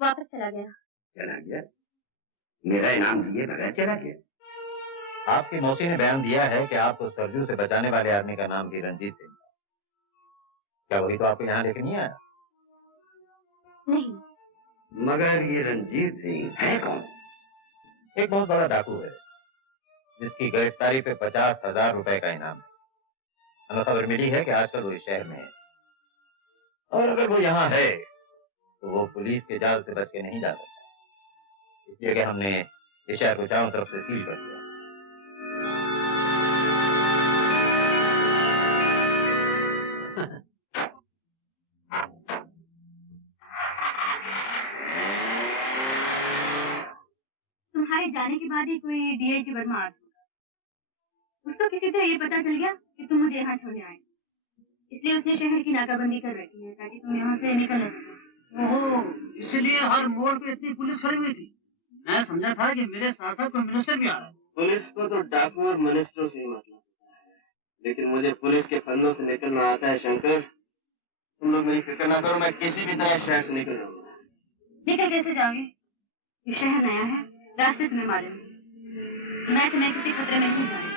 वापस चला गया। चला गया? मेरा इनाम दिए बगैर चला गया? आपकी मौसी ने बयान दिया है कि आपको सरजू से बचाने वाले आदमी का नाम भी रंजीत सिंह। क्या वही तो आपको यहाँ लेकर नहीं आया? नहीं। मगर ये रंजीत सिंह है कौन? एक बहुत बड़ा डाकू है जिसकी गिरफ्तारी पे 50,000 रुपए का इनाम है। हमें खबर मिली है कि आजकल वो इस शहर में है और अगर वो यहाँ है तो वो पुलिस के जाल से बच के नहीं जा सकता। इसलिए कि हमने इस शहर को चारों तरफ से सील कर दिया। तुम्हारे जाने के बाद ही कोई डीआईजी वर्मा आ गया। उसको किसी तरह ये पता चल गया कि तुम मुझे यहाँ छोड़ने आए, इसलिए उसने शहर की नाकाबंदी कर रखी है ताकि तुम यहाँ से निकल न सको। ओहो, इसलिए हर मोड़ पे इतनी पुलिस खड़ी हुई थी। मैं समझा था कि मेरे साथ साथ कोई मिनिस्टर भी आ रहा है। पुलिस को तो डाकू और मिनिस्टरों से ही मतलब होता है, लेकिन मुझे पुलिस के फंदों से निकलना आता है। शंकर, तुम लोग मेरी फिक्र ना करो, मैं किसी भी तरह शहर से निकल जाऊंगा। निकल कैसे जाओगे? ये शहर नया है, रास्ते तुम्हें मालूम है। मैं तुम्हें किसी खतरे में नहीं जाऊंगी।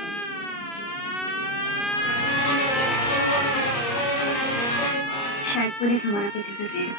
शायद पुलिस हमारा पीछे कर रही है।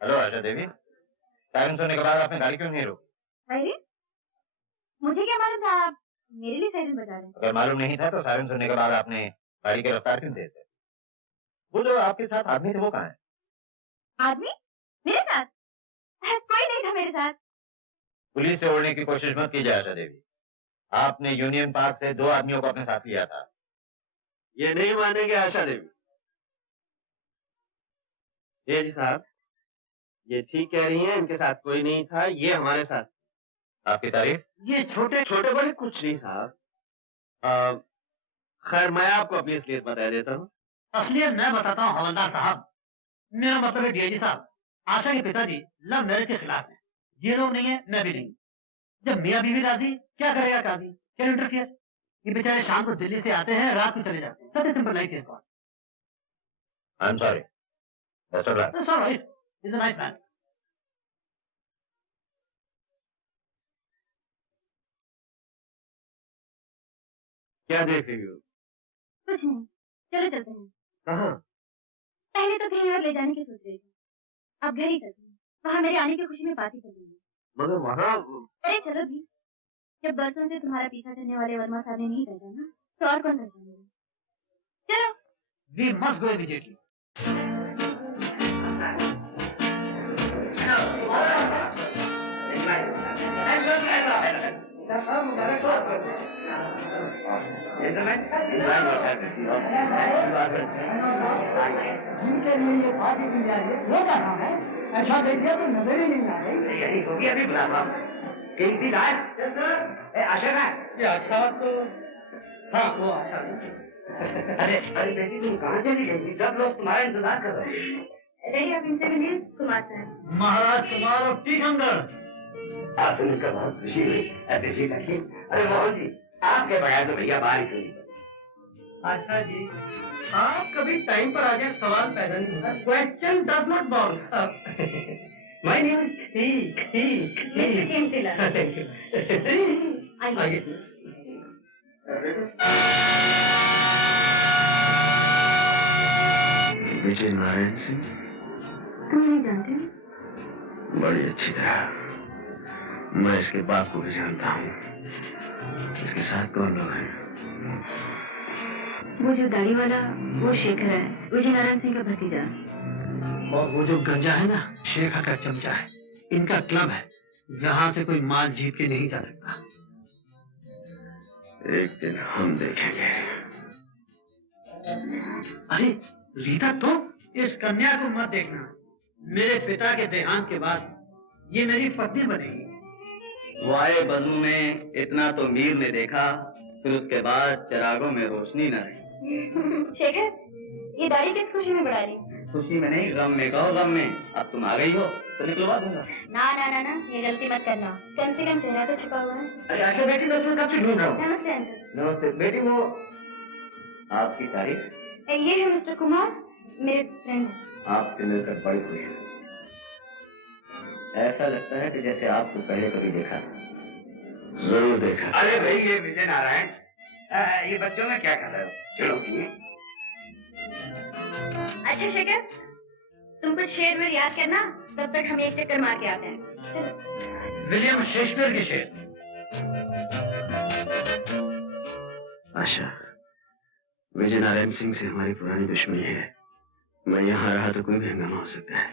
हेलो आशा देवी, सायरन सुनने के बाद आपने गाड़ी क्यों नहीं रोकी? अरे मुझे क्या मालूम था आप मेरे लिए सायरन बजा रहे हैं। अगर मालूम नहीं था तो सायरन सुनने के बाद आपने गाड़ी की रफ्तार क्यों तेज कर? वो जो आपके साथ आदमी थे वो कहाँ है? आदमी मेरे साथ? कोई नहीं था मेरे साथ। पुलिस से उड़ने की कोशिश मत कीजिए आशा देवी। आपने यूनियन पार्क से 2 आदमियों को अपने साथ लिया था। ये नहीं मानेंगे आशा देवी। ये जी साहब, ये ठीक कह रही हैं, इनके साथ कोई नहीं था, ये हमारे साथ। आपकी तारीफ? ये छोटे छोटे बड़े कुछ नहीं साहब। खैर मैं आपको अपनी असलियत बता देता हूँ। असलियत मैं बताता हूँ हवलदार साहब। मेरा मतलब है डीआईजी साहब, आशा के पिताजी लव मैरिज के खिलाफ हैं। ये लोग नहीं है, मैं भी नहीं। जब मियाँ बीवी राजी, क्या करेगा काजी? क्या इंटरफियर? ये बेचारे शाम को दिल्ली से आते हैं, रात को चले जाते हैं। सबसे सिंपल लाइफ है। I am sorry. That's all right. That's all right. He's a nice man. क्या देख रही हो? कुछ नहीं, चलो चलते हैं। कहाँ? पहले तो कहीं और ले जाने की सोच रही थी, अब घर ही चलते हैं। वहाँ मेरे आने की खुशी में पार्टी चलेगी। मगर वहाँ अरे चलो भी, जब बरसों से तुम्हारा पीछा करने वाले वर्मा साहब ने नहीं पहचाना तो और कौन पहचानेगा? चलो। We must go immediately. जिनके लिए ये पार्टी दी जा रही है वो कहाँ है? ऐसा देख लिया तो नजर ही नहीं आ रही। यही होगी अभी बुलावा। कीमती लाल, आशा है? ये आशा तो हाँ वो आशा। अरे बेटी तुम कहाँ चली गई थी? सब लोग तुम्हारा इंतजार कर रहे हैं। रेडी आप इनसे मिलिए, कुमार साहब। महाराज कुमार और टीकमगढ़। आपसे मिलकर बहुत खुशी हुई। बेटी देखिए, अरे मोहन जी, आपके बगैर तो भैया बाहर ही नहीं। आशा जी, आप कभी टाइम पर आ जाए सवाल पैदा नहीं होता। Question does not bound. My name is ठीक। मिस्टर कीमती लाल। आइए। विजय नारायण सिंह तुम नहीं जानते? बड़ी अच्छी तरह। मैं इसके बाप को भी जानता हूँ। इसके साथ कौन लोग हैं? वो जो दाढ़ी वाला, वो शेखर है, विजय नारायण सिंह का भतीजा। और वो जो गंजा है ना, शेखर का चमचा है। इनका क्लब है, जहाँ से कोई माल जीत के नहीं जा सकता। एक दिन हम देखेंगे। अरे रीता, तो इस कन्या को मत देखना। मेरे पिता के देहांत के बाद ये मेरी पत्नी बनेगी। वाए बजू में इतना तो मीर ने देखा, फिर उसके बाद चिरागों में रोशनी न रही। शेखर, ये दाढ़ी किस खुशी में बढ़ा रही? खुशी में नहीं, गम में। कहो गम में। अब तुम आ गई हो तो निकलवा दूंगा। ना ना ना ना, ये गलती मत करना। कम से कम चेहरा तो छुपा हुआ है। अरे आशा बेटी, मैं तुम्हें कब से ढूंढ रहा हूँ। नमस्ते अंकल। नमस्ते बेटी। वो आपकी तारीफ? ये है मिस्टर कुमार, मेरे फ्रेंड हैं। आपसे मिलकर बड़ी खुशी है। ऐसा लगता है कि जैसे आपको पहले कभी देखा। जरूर देखा। अरे भाई, ये विजय नारायण, ये बच्चों में क्या कर रहे हो? चलो जी। अच्छा शेखर, तुम कुछ शेर वेर याद करना, तब तक हम एक चक्कर मार के आते हैं। विलियम शेक्सपियर के शेर। आशा, विजय नारायण सिंह से हमारी पुरानी दुश्मनी है। मैं यहाँ रहा तो कोई भी हंगामा हो सकता है।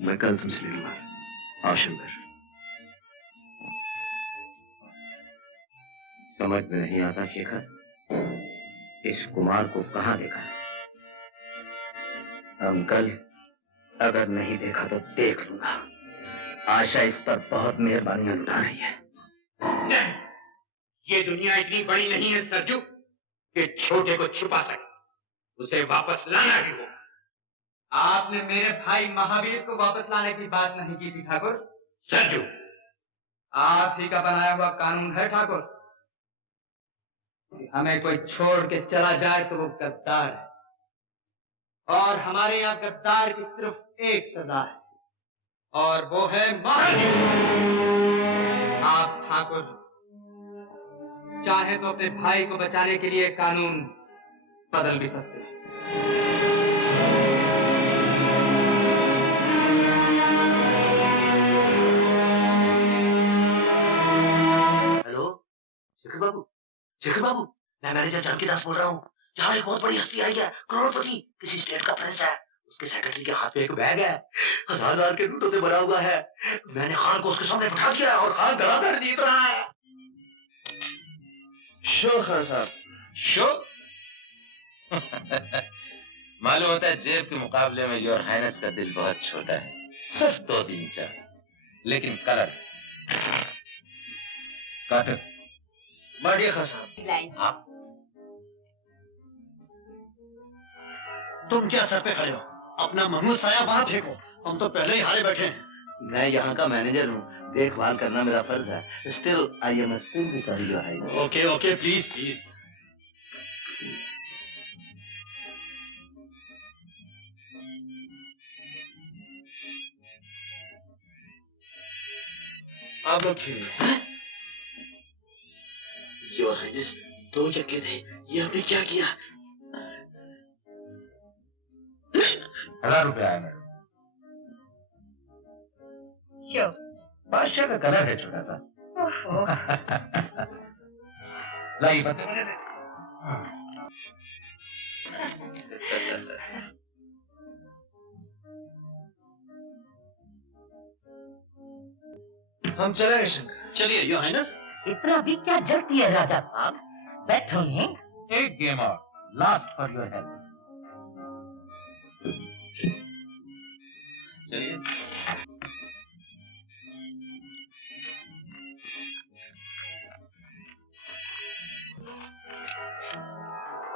मैं कल तुमसे मिलूंगा। आओ शंकर। समझ में नहीं आता शेखर, इस कुमार को कहाँ देखा? अंकल, अगर नहीं देखा तो देख लूंगा। आशा इस पर बहुत मेहरबानियां लुटा रही है। नहीं, ये दुनिया इतनी बड़ी नहीं है सरजू कि छोटे को छुपा सके। उसे वापस लाना भी हो। आपने मेरे भाई महावीर को वापस लाने की बात नहीं की थी ठाकुर। सरजू, आप ही का बनाया हुआ कानून है ठाकुर। हमें कोई छोड़ के चला जाए तो वो गद्दार है, और हमारे यहाँ गद्दार की सिर्फ एक सजा है, और वो है मौत। आप ठाकुर चाहे तो अपने भाई को बचाने के लिए कानून बदल भी सकते हैं। हेलो शेखर बाबू, मैं मैनेजर जानकी दास बोल रहा हूँ। यहाँ एक बहुत बड़ी हस्ती आई है, करोड़पति, किसी स्टेट का प्रिंस है। उसके सेक्रेटरी के हाथ में एक बैग है, 1000 के नोटों से भरा हुआ है। मैंने खान को उसके सामने बिठा दिया है और खान धड़ाधड़ जीत रहा है। शो खान साहब। शो? मालूम होता है जेब के मुकाबले में योर हाइनेस का दिल बहुत छोटा है। सिर्फ 2-3 चार, लेकिन कलर कॉटन। बढ़िया खान साहब। हाँ, तुम क्या सर पे खड़े हो? अपना महमूद साया वहां फेंको, हम तो पहले ही हारे बैठे हैं। मैं यहाँ का मैनेजर हूँ, देखभाल करना मेरा फर्ज है। Still I am extremely sorry your highness. Okay okay, please please. आप लोग खेलिए। योर हाइनेस, 2 चक्के थे, ये आपने क्या किया? 1000 रुपया है मैडम। क्यों? बादशाह का कलर है छोटा सा। लाइए पत्ते मुझे दे। हम चलेंगे शंकर। चलिए योर हाइनेस। इतना भी क्या जल्दी है राजा साहब, बैठिए। एक गेम और, लास्ट फॉर योर हेल्प। चलिए।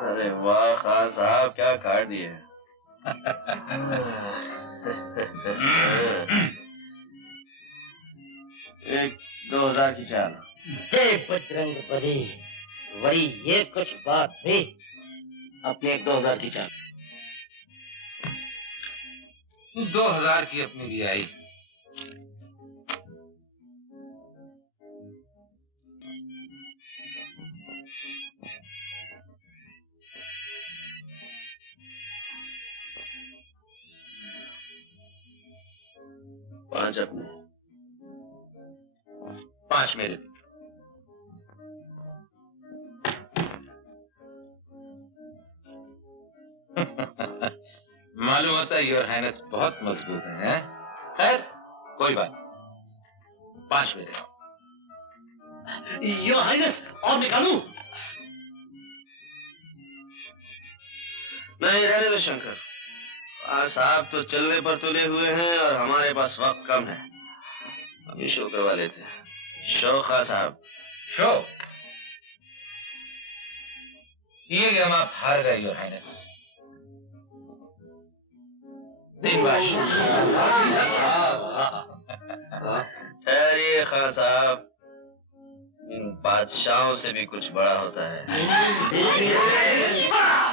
अरे वाह खान साहब, क्या काट दिए। एक 2000 की चाल। जय बजरंग बली, वही ये कुछ बात हुई। अपने एक 2000 की चाल। 2000 की अपनी भी आई। पांच अपने, 5 मेरे। मालूम होता है योर हाइनेस बहुत मजबूत है। खैर कोई बात, 5 मेरे। योर हाइनेस, और निकालूं? नहीं रहने दो शंकर। साहब तो चलने पर तुले हुए हैं और हमारे पास वक्त कम है। अभी शो करवा लेते हैं। शो खान साहब। शो ये गेम आप हार गए योर हाइनेस। 3 बार। ठहरिए खान साहब, इन बादशाहों से भी कुछ बड़ा होता है।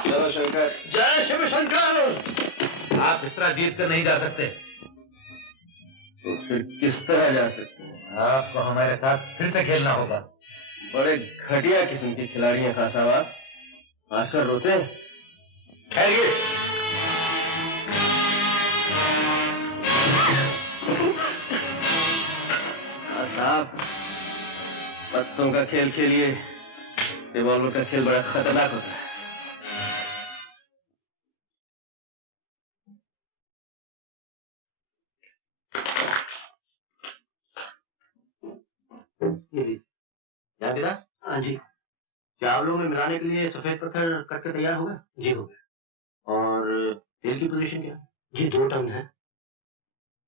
चलो शंकर। जय शिव शंकर। आप इस तरह जीत कर नहीं जा सकते। तो फिर किस तरह जा सकते हैं? आपको हमारे साथ फिर से खेलना होगा। बड़े घटिया किस्म के खिलाड़ी हैं खान साहब आप। आकर रोते हैं। ठहरिए। खान साहब, पत्तों का खेल खेलिए, रिवॉल्वर का खेल बड़ा खतरनाक होता है। जावेदास। हाँ जी। चावलों में मिलाने के लिए सफेद पत्थर कट के तैयार हो गए? जी हो गए। और तेल की पोजीशन क्या है? जी 2 टन है।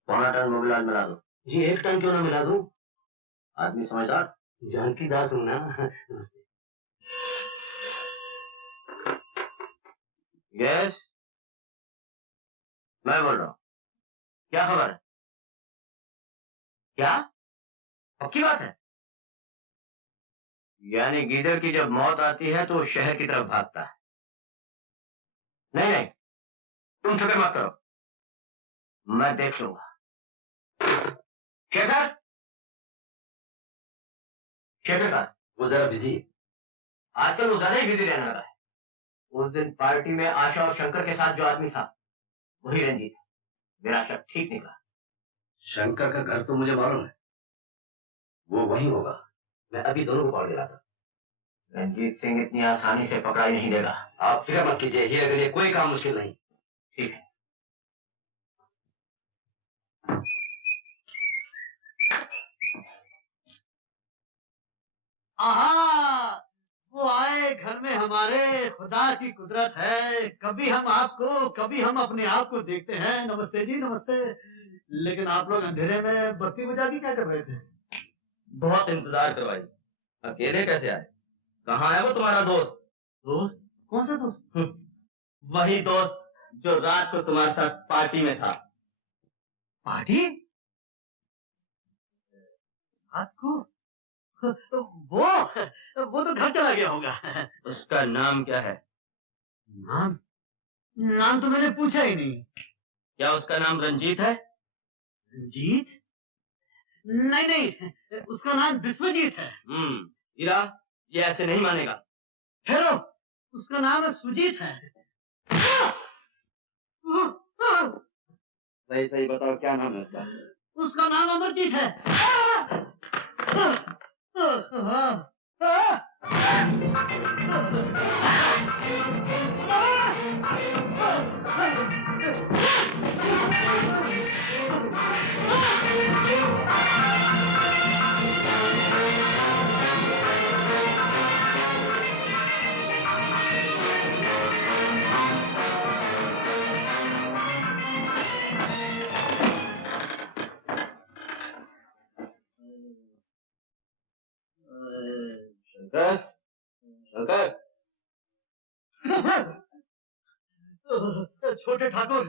1.25 टन मोबिलाज मिला दो। जी 1 टन क्यों ना मिला दूं? आदमी समझदार। जानकी दास हूं ना। यस, मैं बोल रहा हूँ। क्या खबर है? क्या पक्की बात है? यानी गीदड़ की जब मौत आती है तो वो शहर की तरफ भागता है। नहीं नहीं, तुम फिक्र मत करो, मैं देख लूंगा। शेखर, शेखर का वो जरा बिजी है आजकल। वो ज्यादा ही बिजी रहने लगा है। उस दिन पार्टी में आशा और शंकर के साथ जो आदमी था वही रंजीत है। मेरा शक ठीक निकला। शंकर का घर तो मुझे मालूम है, वो वहीं होगा। मैं अभी दोनों को पकड़ के लाता। रंजीत सिंह इतनी आसानी से पकड़ाई नहीं देगा। आप फिक्र मत कीजिए, ये अगर ये कोई काम मुश्किल नहीं। ठीक है। आहा, वो आए घर में हमारे, खुदा की कुदरत है। कभी हम आपको, कभी हम अपने आप को देखते हैं। नमस्ते जी, नमस्ते। लेकिन आप लोग अंधेरे में बत्ती बुझा के क्या कर रहे थे? बहुत इंतजार करवाई, अकेले कैसे आए? कहाँ है वो तुम्हारा दोस्त? दोस्त? कौन सा दोस्त? वही दोस्त जो रात को तुम्हारे साथ पार्टी में था। पार्टी? रात को? वो तो घर चला गया होगा। उसका नाम क्या है? नाम? नाम तो मैंने पूछा ही नहीं। क्या उसका नाम रंजीत है? रंजीत? नहीं नहीं, उसका नाम विश्वजीत है। हीरा, ये ऐसे नहीं मानेगा। ठहरो, उसका नाम सुजीत है। सही सही बताओ, क्या नाम है उसका? उसका नाम अमरजीत है। शंकर, शंकर, छोटे ठाकुर,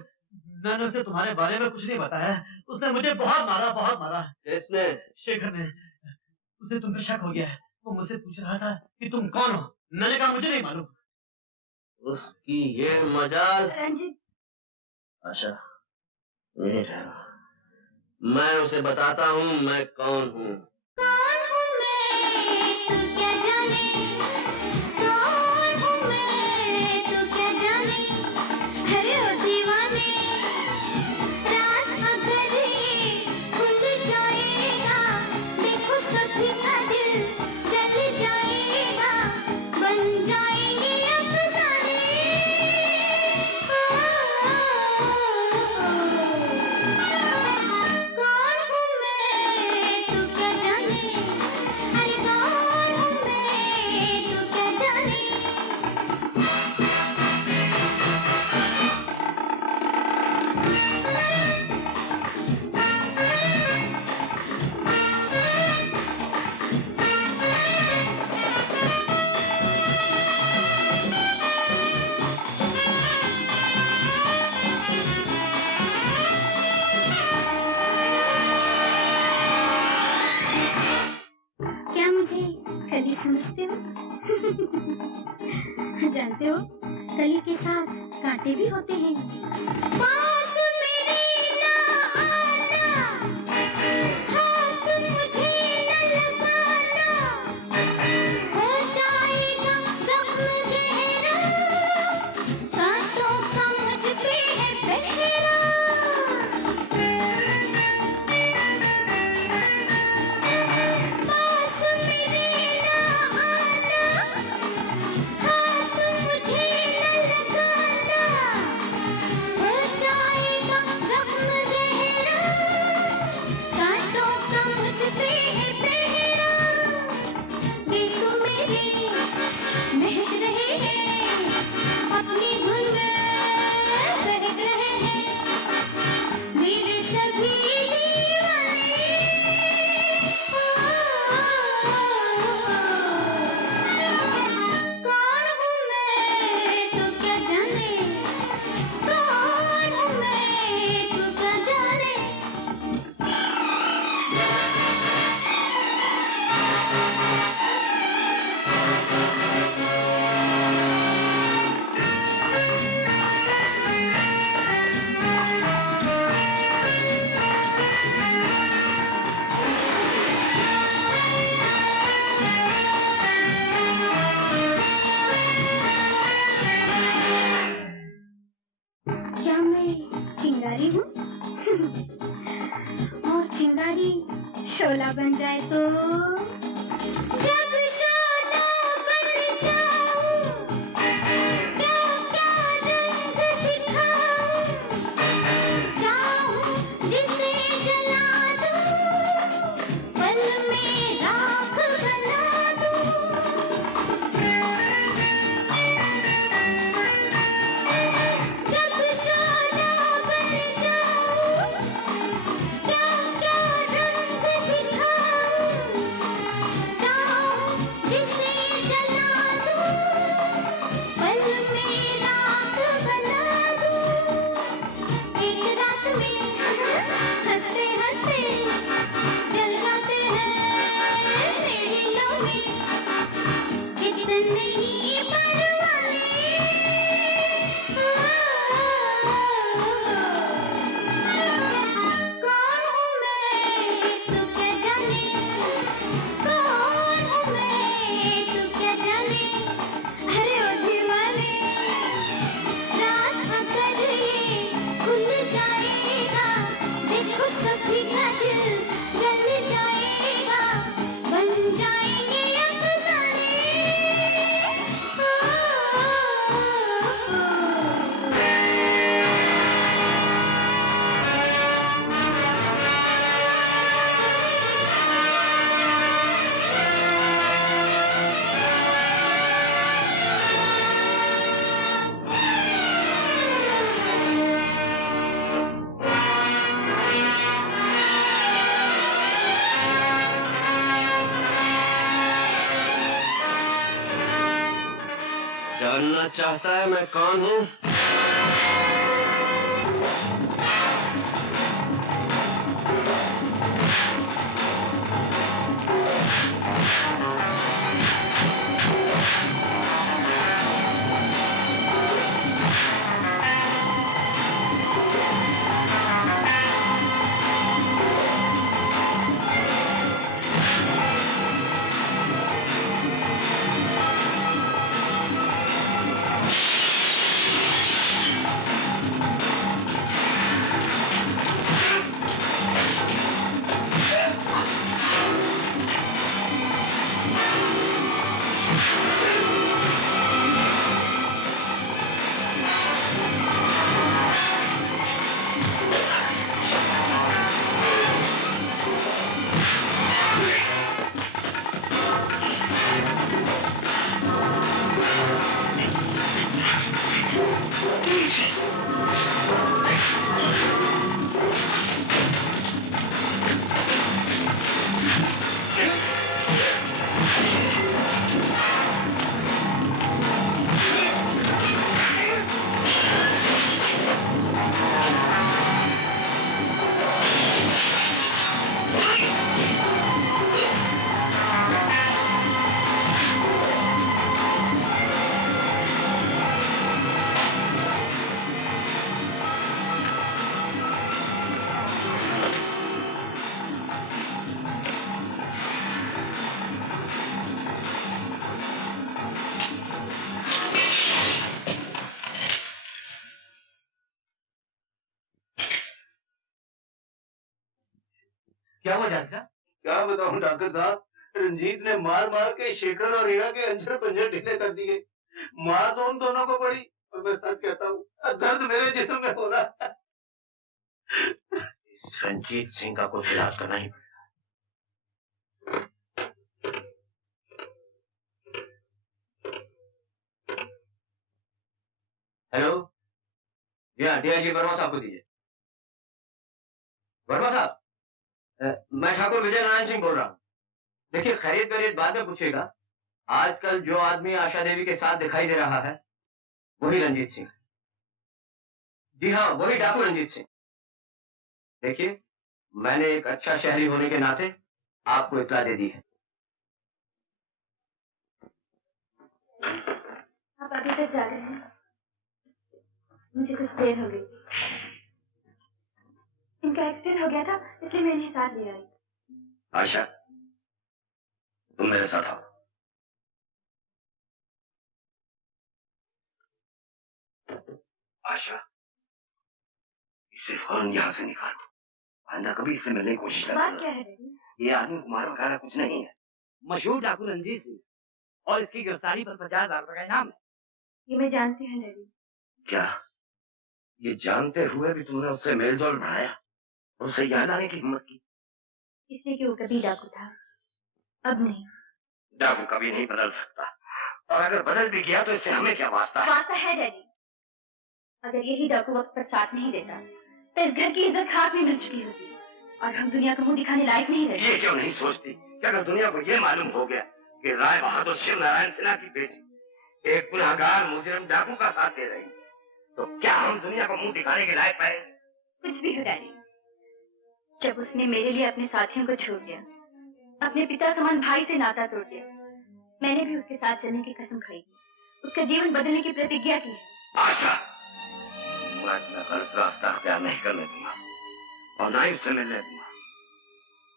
मैंने उसे तुम्हारे बारे में कुछ नहीं बताया। उसने मुझे बहुत मारा, बहुत मारा। किसने? शेखर ने। उसे तुम पे शक हो गया है। वो मुझसे पूछ रहा था कि तुम कौन हो। मैंने कहा मुझे नहीं मालूम। उसकी ये मजाल। रंजित, आशा, यहीं ठहरो, मैं उसे बताता हूँ मैं कौन हूँ। कौन हूँ मैं तू क्या जाने, कौन हूँ मैं तू क्या जाने, अरे ओ दीवाने, राज अगर ये खुल जाएगा, देखो सभी का दिल जल जाएगा, बन जाएंगे अफसाने। कौन हूँ मैं तू क्या जाने, अरे कौन हूँ मैं तू क्या जाने। क्या मुझे कली समझते हो? जानते हो, कली के साथ कांटे भी होते हैं। पास मेरे ना आना, हाथ मुझे न लगाना, हो जाएगा जख्म गहरा, कांटों का मुझ पे है पहरा। पास मेरे ना आना, हाथ मुझे न लगाना, हो जाएगा जख्म गहरा, कांटों का मुझ पे है पहरा। बेसुमेरे महक रहे हैं, अपनी धुन में बहक रहे हैं, मेरे सभी दीवाने। कौन हूँ मैं तू क्या जाने, कौन हूँ मैं तू क्या जाने। क्या मैं चिंगारी हूँ? और चिंगारी शोला बन जाए तो? जब शोला बन जाऊं, क्या क्या रंग दिखाऊं, चाहूं जिसे जला दूं, पल में राख बना दूं। जब शोला बन जाऊं, क्या क्या रंग दिखाऊं, चाहता है मैं कौन हूँ? क्या हुआ जान? क्या बताऊं डॉक्टर साहब, रंजीत ने मार मार के शेखर और हीरा के अंजर पंजर ढीले कर दिए। मार तो उन दोनों को पड़ी, और मैं सच कहता हूँ दर्द मेरे जिस्म में हो रहा है। रंजीत सिंह का कुछ इलाज करना ही पड़ेगा। हेलो, जी हाँ, डीआईजी वर्मा साहब को दीजिए। वर्मा साहब, मैं ठाकुर विजय नारायण सिंह बोल रहा हूँ। देखिए, खैरियत वैरियत बाद में पूछिएगा। आजकल जो आदमी आशा देवी के साथ दिखाई दे रहा है वही रंजीत सिंह। जी हाँ, वही डाकू रंजीत सिंह। देखिए, मैंने एक अच्छा शहरी होने के नाते आपको इत्तला दे दी है। आप अभी तक जा रहे हैं? मुझे कुछ देर हो गई। इनका एक्सीडेंट हो गया था, इसलिए मैं इन्हें साथ ले आई। आशा, तुम मेरे साथ आओ। आशा, इसे फौरन यहाँ से निकालो। आंदा कभी इससे मिलने की कोशिश न बात क्या है डैडी? ये आदमी कुमार वगैरह कुछ नहीं है। मशहूर डाकू रंजीत सिंह, और इसकी गिरफ्तारी पर 50,000 रुपए का इनाम है। ये मैं जानती हूँ डैडी। क्या ये जानते हुए भी तुमने उससे मेलजोल बढ़ाया, उससे यहाँ लाने की हिम्मत की? इसलिए कि वो कभी डाकू था, अब नहीं। डाकू कभी नहीं बदल सकता, और अगर बदल भी गया तो इससे हमें क्या वास्ता है? वास्ता है डैडी। अगर यही डाकू वक्त पर साथ नहीं देता तो इस घर की इज्जत खाक में मिल चुकी होती, और हम दुनिया को मुंह दिखाने लायक नहीं रहते। ये क्यों नहीं सोचती कि अगर दुनिया को ये मालूम हो गया कि राय बहादुर शिव नारायण सिन्हा की बेटी एक गुनहगार मुजरिम डाकू का साथ दे रही, तो क्या हम दुनिया को मुंह दिखाने के लायक पाए? कुछ भी हो डैडी, जब उसने मेरे लिए अपने साथियों को छोड़ दिया, अपने पिता समान भाई से नाता तोड़ दिया, मैंने भी उसके साथ चलने की कसम खाई थी, उसका जीवन बदलने की प्रतिज्ञा की है। आशा, मैं अपना गलत रास्ता अख्तियार नहीं करने दूंगा, और ना ही उससे मिलने दूंगा।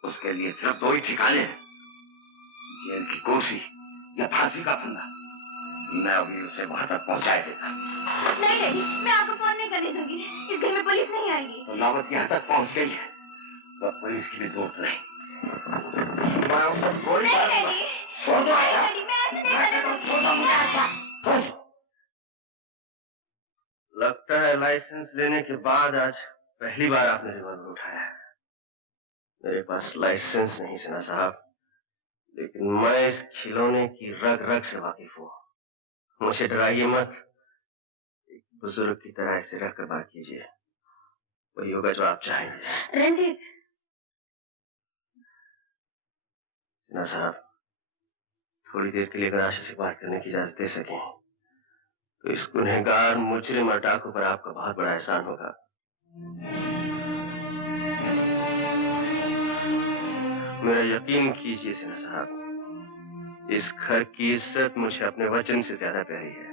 उसके लिए सिर्फ दो ही ठिकाने हैं, जेल की कुर्सी या फांसी का फंदा। मैं अभी उसे वहां तक पहुंचाए देता। नहीं डैडी, मैं आपको फोन नहीं करने दूंगी। इस घर में पुलिस नहीं आएगी। तो नौबत यहाँ तक पहुंच गई है, तो पुलिस की भी जरूरत नहीं। मैं उसे गोली मारूंगा। छोड़ दो आशा। मैं ऐसे नहीं करने दूंगी। लगता है लाइसेंस लेने के बाद आज पहली बार आपने रिवॉल्वर उठाया है। मेरे पास लाइसेंस नहीं सिन्हा साहब, लेकिन मैं इस खिलौने की रग रग से वाकिफ हूँ। मुझे डराइए मत, एक बुजुर्ग की तरह ऐसे रहकर बात कीजिए, वही होगा जो आप चाहेंगे। रंजीत। सिन्हा साहब, थोड़ी देर के लिए अगर आशा से बात करने की इजाजत दे सकें तो इस गुनहगार मुजरिम और डाकू पर आपका बहुत बड़ा एहसान होगा। मेरा यकीन कीजिए सिन्हा साहब, इस घर की इज्जत मुझे अपने वचन से ज्यादा प्यारी है।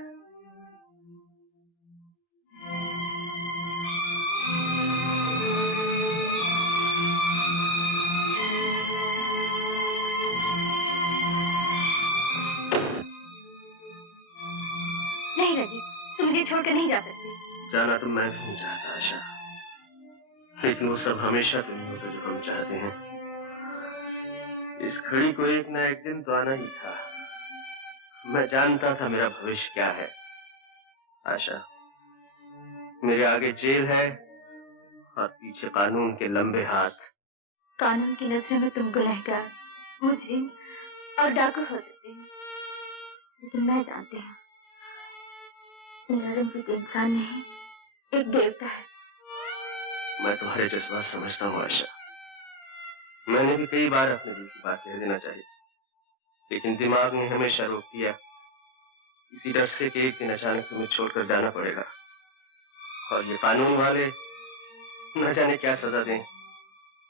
नहीं रंजीत, तुम मुझे छोड़कर नहीं जा सकते। जाना तो मैं भी नहीं चाहता आशा, लेकिन वो सब हमेशा तो नहीं होता जो हम चाहते हैं। इस घड़ी को एक ना एक दिन तो आना ही था। मैं जानता था मेरा भविष्य क्या है। आशा, मेरे आगे जेल है और पीछे कानून के लंबे हाथ। कानून की नजरों में तुम गुनहगार, मुजरिम और डाकू हो सकते हो, लेकिन मैं जानती हूँ मेरा रंजीत इंसान नहीं, एक देवता है। मैं तुम्हारे जज्बात समझता हूँ आशा। मैंने भी कई बार अपने दिल की बात कह देना चाहिए, लेकिन दिमाग ने हमेशा रोक दिया, इसी डर से कि एक दिन अचानक तुम्हें छोड़कर जाना पड़ेगा और ये कानून वाले न जाने क्या सजा दें,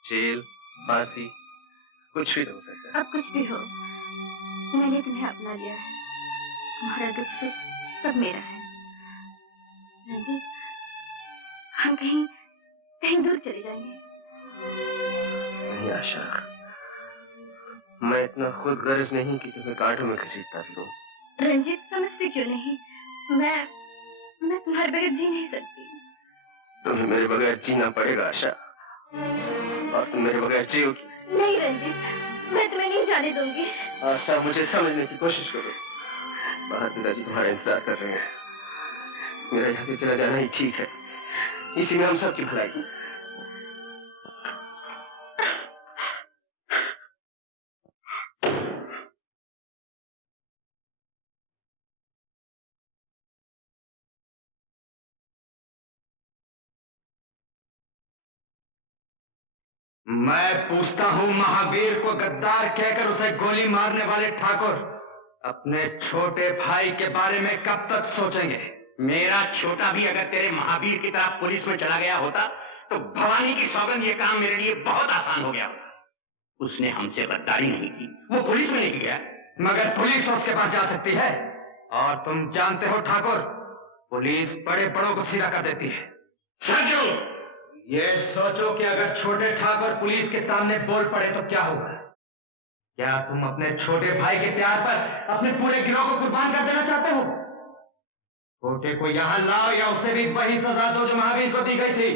जेल, फांसी, कुछ भी तो हो सकता है। अब कुछ भी हो, मैंने तुम्हें अपना लिया है। तुम्हारा दुख सुख सब मेरा है रंजीत। हम कहीं कहीं दूर चले जाएंगे। नहीं आशा, मैं इतना खुद गर्ज नहीं कि तुम्हें कांटों में घसीटता फिरूं। रंजीत समझते क्यों नहीं? मैं तुम्हारे बगैर जी नहीं सकती। तुम्हें मेरे बगैर जीना पड़ेगा आशा, और तुम मेरे बगैर जियोगी। नहीं रंजीत, मैं तुम्हें नहीं जाने दूंगी। आशा, मुझे समझने की कोशिश करो। बाहर पिताजी तुम्हारा इंतजार कर रहे हैं। मेरा यहाँ से चला जाना ही ठीक है, इसी में हम सबकी भलाई है। मैं पूछता हूं, महावीर को गद्दार कहकर उसे गोली मारने वाले ठाकुर अपने छोटे भाई के बारे में कब तक सोचेंगे? मेरा छोटा भी अगर तेरे महावीर की तरह पुलिस में चला गया होता तो भवानी की सौगंध ये काम मेरे लिए बहुत आसान हो गया होता। उसने हमसे गद्दारी नहीं की, वो पुलिस में नहीं गया। मगर पुलिस तो उसके पास जा सकती है, और तुम जानते हो ठाकुर, पुलिस बड़े बड़ों को सीधा कर देती है। सरजू, ये सोचो कि अगर छोटे ठाकुर पुलिस के सामने बोल पड़े तो क्या होगा? क्या तुम अपने छोटे भाई के प्यार पर अपने पूरे गिरोह को कुर्बान कर देना चाहते हो? छोटे को यहां लाओ या उसे भी वही सजा दो जो महावीर को दी गई थी।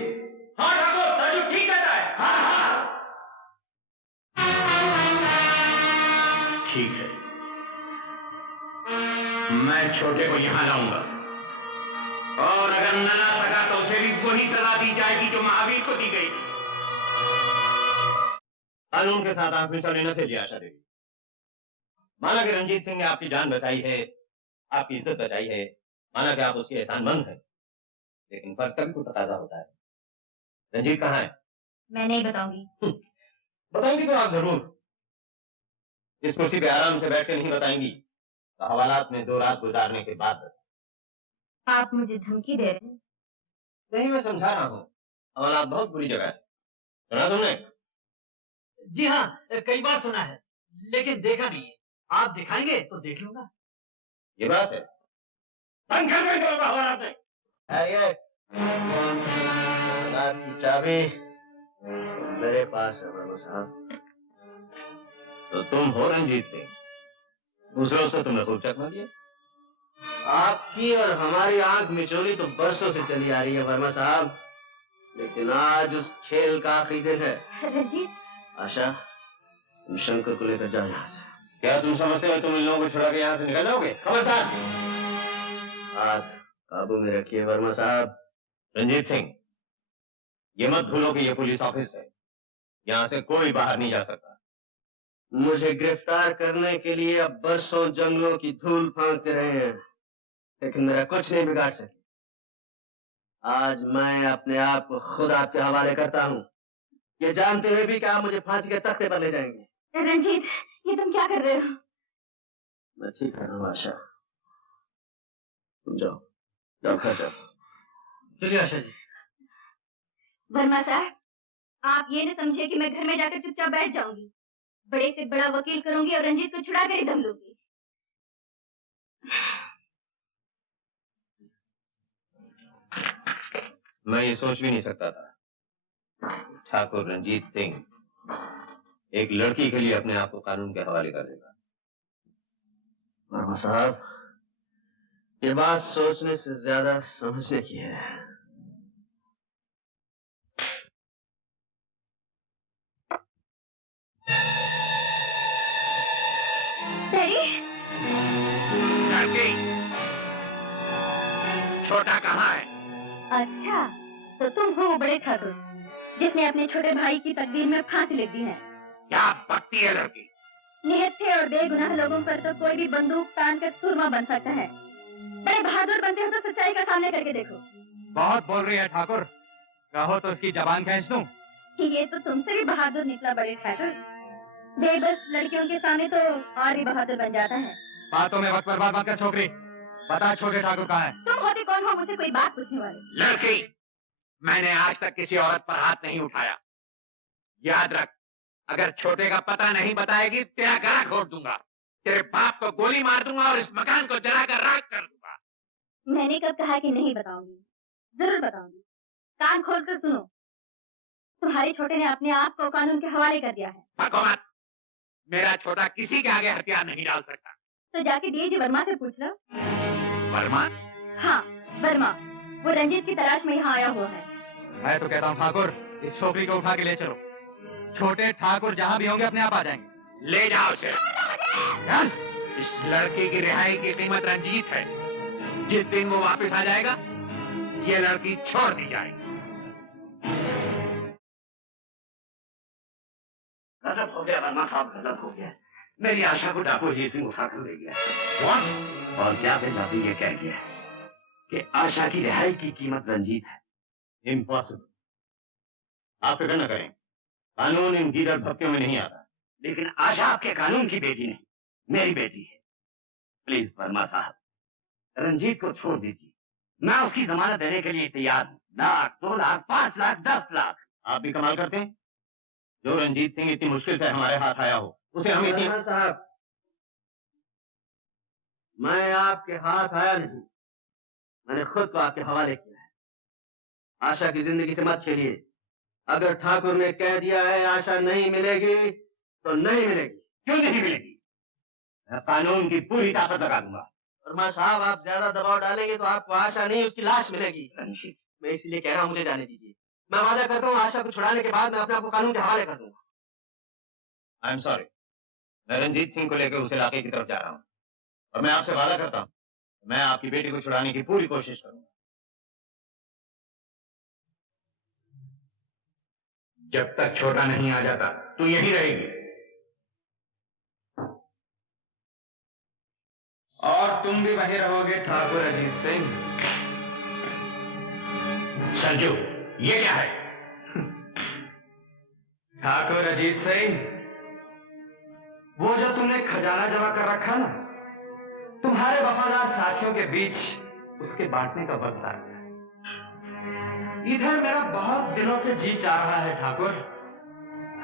हाँ ठाकुर, सरजू ठीक कहता है। हाँ हाँ, ठीक है, मैं छोटे को यहां लाऊंगा, और अगर न ला सका तो उसे भी वही सजा दी जाएगी जो महावीर को दी गई। कानून के साथ आंख मिचौली न कीजिए आशा देवी। माना कि रंजीत सिंह ने आपकी जान बचाई है, आपकी इज्जत बचाई है, माना कि आप उसके एहसानमंद हैं, लेकिन फर्ज का भी कुछ तकाजा होता है। रंजीत कहाँ है? मैं नहीं बताऊंगी। बताएंगी तो आप जरूर। इस कुर्सी पे आराम से बैठ के नहीं बताएंगी तो हवालात में 2 रात गुजारने के बाद। आप मुझे धमकी दे रहे हैं? नहीं, मैं समझा रहा हूँ, हवालात बहुत बुरी जगह है। सुना तुमने? जी हाँ, कई बार सुना है, लेकिन देखा नहीं है। आप दिखाएंगे तो देख लूंगा। ये बात है। बंद कर दो हवालात में। की चाबी मेरे पास है बाबू साहब। तो तुम हो रंजीत सिंह, दूसरों से तुमने खूब चकमा दिया। आपकी और हमारी आंख मिचौली तो बरसों से चली आ रही है वर्मा साहब, लेकिन आज उस खेल का आखिरी दिन है। रंजीत, आशा, तुम शंकर को लेकर जाओ यहाँ से। क्या तुम समझते हो तुम इन लोगों को छुड़ा के यहाँ से निकल जाओगे? खबरदार! हाथ काबू में रखिए वर्मा साहब। रंजीत सिंह, ये मत भूलो कि ये पुलिस ऑफिस है, यहाँ से कोई बाहर नहीं जा सकता। मुझे गिरफ्तार करने के लिए अब बरसों जंगलों की धूल फांकते रहे हैं, लेकिन मेरा कुछ नहीं बिगाड़ सके। आज मैं अपने आप को खुद आपके हवाले करता हूँ, ये जानते हुए भी कि आप मुझे फांसी के तख्ते पर ले जाएंगे। रंजीत, ये तुम क्या कर रहे हो? मैं ठीक कर रहा हूँ आशा, तुम जाओ। चलिए आशा जी। वर्मा साहब, आप ये न समझे कि मैं घर में जाकर चुपचाप बैठ जाऊंगी। बड़े से बड़ा वकील करूंगी और रंजीत को छुड़ा कर ही दम लूंगी। मैं ये सोच भी नहीं सकता था ठाकुर रंजीत सिंह एक लड़की के लिए अपने आप को कानून के हवाले कर देगा। वर्मा साहब, ये बात सोचने से ज्यादा समझने की है। डैडी, छोटा कहाँ है? अच्छा, तो तुम हो वो बड़े ठाकुर जिसने अपने छोटे भाई की तकदीर में फांसी लिख दी है। क्या बकती है लड़की? निहत्थे और बेगुनाह लोगों पर तो कोई भी बंदूक तान कर सुरमा बन सकता है। बड़े बहादुर बनते हो तो सच्चाई का सामने करके देखो। बहुत बोल रही है ठाकुर, कहो तो उसकी जबान खींच दूं। ये तो तुमसे भी बहादुर निकला बड़े ठाकुर। बेबस लड़कियों के सामने तो और भी बहादुर बन जाता है। बातों में वक्त बर्बाद मत कर छोकरी, बता छोटे ठाकुर कहाँ है? तुम होते कौन हो मुझसे कोई बात पूछने वाले? लड़की, मैंने आज तक किसी औरत पर हाथ नहीं उठाया। याद रख, अगर छोटे का पता नहीं बताएगी तेरा गला घोट दूंगा, तेरे बाप को गोली मार दूंगा और इस मकान को जलाकर राख कर दूंगा। मैंने कब कहा कि नहीं बताऊंगी? जरूर बताऊंगी। कान खोलकर सुनो, तुम्हारे छोटे ने अपने आप को कानून के हवाले कर दिया है। भगो मत, मेरा छोटा किसी के आगे हथियार नहीं डाल सकता। तो जाके डीएजी वर्मा से पूछ लो। वर्मा? हाँ, वर्मा। वो रंजीत की तलाश में यहाँ आया हुआ है। मैं तो कहता हूँ ठाकुर, इस छोकरी को उठा के ले चलो। छोटे ठाकुर जहाँ भी होंगे अपने आप आ जाएंगे। ले जाओ उसे। इस लड़की की रिहाई की कीमत रंजीत है। जिस दिन वो वापस आ जाएगा, ये लड़की छोड़ दी जाएगी। गजब हो गया वर्मा साहब, गजब हो गया। मेरी आशा को डाकू अजीत सिंह उठा कर ले गया। What? और जाते जाते ये कह गया कि आशा की रिहाई की कीमत रंजीत है। इम्पॉसिबल। आप फिक्र न करें, कानून इन गीदड़ भक्तियों में नहीं आता। लेकिन आशा आपके कानून की बेटी नहीं, मेरी बेटी है। प्लीज वर्मा साहब, रंजीत को छोड़ दीजिए। मैं उसकी जमानत देने के लिए तैयार हूँ। 1 लाख, 2 लाख, 5 लाख, 10 लाख। आप भी कमाल करते हैं। जो रंजीत सिंह इतनी मुश्किल से हमारे हाथ आया हो, उसे हम इतनी... साहब, मैं आपके हाथ आया नहीं, मैंने खुद को आपके हवाले किया है। आशा की जिंदगी से मत खेलिए। अगर ठाकुर ने कह दिया है आशा नहीं मिलेगी तो नहीं मिलेगी। क्यों नहीं मिलेगी? मैं कानून की पूरी ताकत लगा दूंगा। वर्मा साहब, आप ज्यादा दबाव डालेंगे तो आपको आशा नहीं उसकी लाश मिलेगी। मैं इसलिए कह रहा हूँ, मुझे जाने दीजिए। मैं वादा करता हूँ आशा को छुड़ाने के बाद मैं अपने आप को कानून के हवाले कर दूंगा। आई एम सॉरी, मैं रंजीत सिंह को लेकर उस इलाके की तरफ जा रहा हूँ और मैं आपसे वादा करता हूँ मैं आपकी बेटी को छुड़ाने की पूरी कोशिश करूंगा। जब तक छोटा नहीं आ जाता तू यहीं रहेगी। और तुम भी वहीं रहोगे ठाकुर अजीत सिंह। संजू, ये क्या है? ठाकुर अजीत सिंह, वो जो तुमने खजाना जमा कर रखा ना, तुम्हारे वफादार साथियों के बीच उसके बांटने का वक्त आ गया। इधर मेरा बहुत दिनों से जी चाह रहा है ठाकुर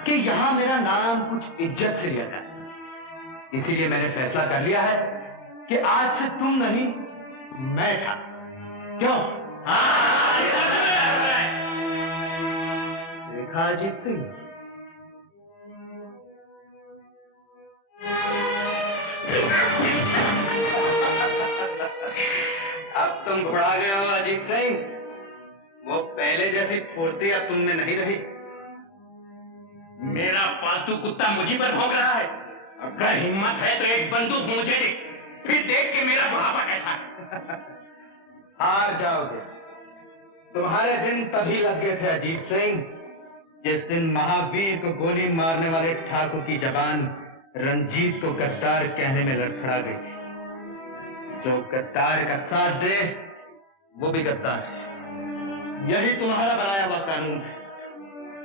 कि यहां मेरा नाम कुछ इज्जत से लिया जाए। इसीलिए मैंने फैसला कर लिया है कि आज से तुम नहीं, मैं ठाकुर। क्यों? देखा अजीत सिंह, अब तुम घुड़ा गए हो अजीत सिंह। वो पहले जैसी फुर्ती अब तुम में नहीं रही। मेरा पालतू कुत्ता मुझी पर भौंक रहा है। अगर हिम्मत है तो एक बंदूक मुझे दे, फिर देख के मेरा बुढ़ापा कैसा है। हार जाओगे। तुम्हारे दिन तभी लग गए थे अजीत सिंह, जिस दिन महावीर को गोली मारने वाले ठाकुर की जबान रंजीत को गद्दार कहने में लड़खड़ा गई। जो गद्दार का साथ दे वो भी गद्दार है। यही तुम्हारा बनाया हुआ कानून है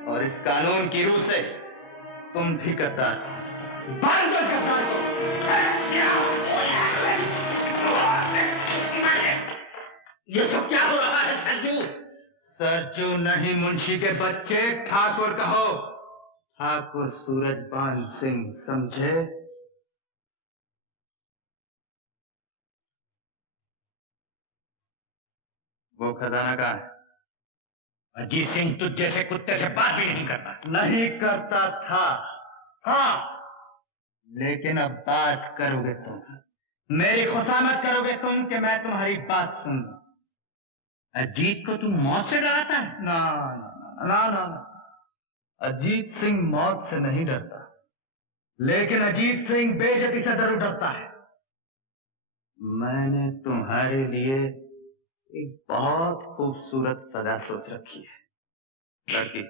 और इस कानून की रूह से तुम भी गद्दार हो। बांध दो गद्दार को। ये सब क्या हो रहा है सरजू? सरजू नहीं, मुंशी के बच्चे, ठाकुर कहो। ठाकुर सूरजपाल सिंह, समझे? वो खजाना कहाँ है? अजीत सिंह तुझ जैसे कुत्ते से बात भी नहीं करता। नहीं करता था। हाँ, लेकिन अब बात करोगे तुम, मेरी खुशामद करोगे तुम कि मैं तुम्हारी बात सुन लूं। अजीत को तुम मौत से डराता है? ना ना ना ना ना, अजीत सिंह मौत से नहीं डरता, लेकिन अजीत सिंह बेइज्जती से जरूर डरता है। मैंने तुम्हारे लिए एक बहुत खूबसूरत सजा सोच रखी है, लड़की।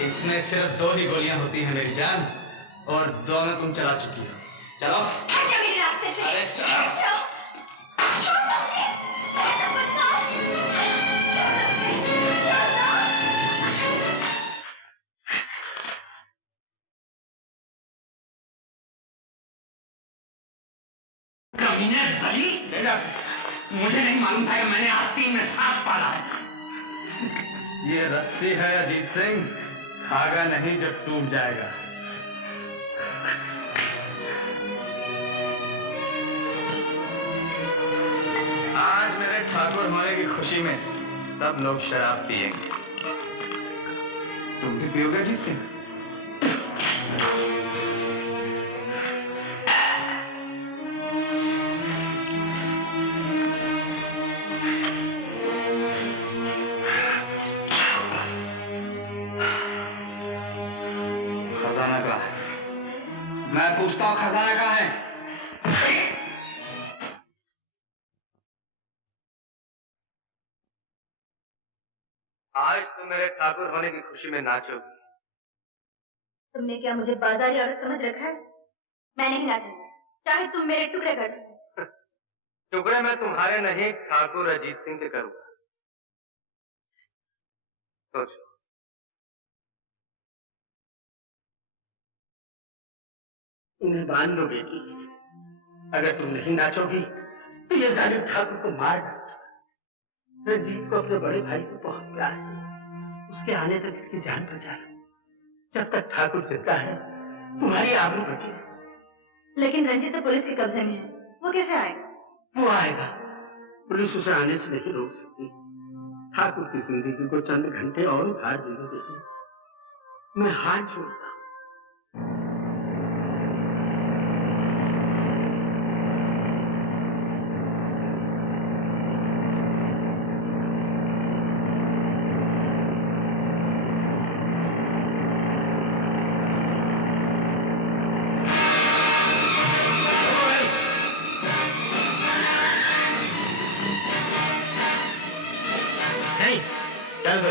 इसमें सिर्फ 2 ही गोलियां होती हैं मेरी जान, और दोनों तुम चला चुकी हो। चलो मेरे रास्ते से। अरे चलो। कमीने सली, मुझे नहीं मालूम था कि मैंने आस्तीन में सांप पाला है। ये रस्सी है अजीत सिंह, धागा नहीं जो टूट जाएगा। आज मेरे ठाकुर होने की खुशी में सब लोग शराब पिएंगे। तुम भी पियोगे अजीत सिंह? खजाना कहाँ है? मैं पूछता हूँ, खजाना कहाँ है? आज तुम मेरे ठाकुर होने की खुशी में नाचोगी। तुमने क्या मुझे बाजारी औरत समझ रखा है? मैं नहीं नाचूंगी, चाहे तुम मेरे टुकड़े कर दो। टुकड़े मैं तुम्हारे नहीं, ठाकुर अजीत सिंह के करूंगा। सोचो। उन्हें मान लो बेटी, अगर तुम नहीं नाचोगी तो ये जालिम ठाकुर को मार डालेगा। रंजीत को अपने बड़े भाई से बहुत प्यार है, उसके आने तक इसकी जान बचा लो। जब तक ठाकुर जिंदा है तुम्हारी आबरू बची है। लेकिन रंजीत तो पुलिस के कब्जे में है, वो कैसे आएगा? वो आएगा, पुलिस उसे आने से नहीं रोक सकती। ठाकुर की जिंदगी को चंद घंटे और उधार दे दो बेटी, मैं हाथ जोड़ता हूं। चल दो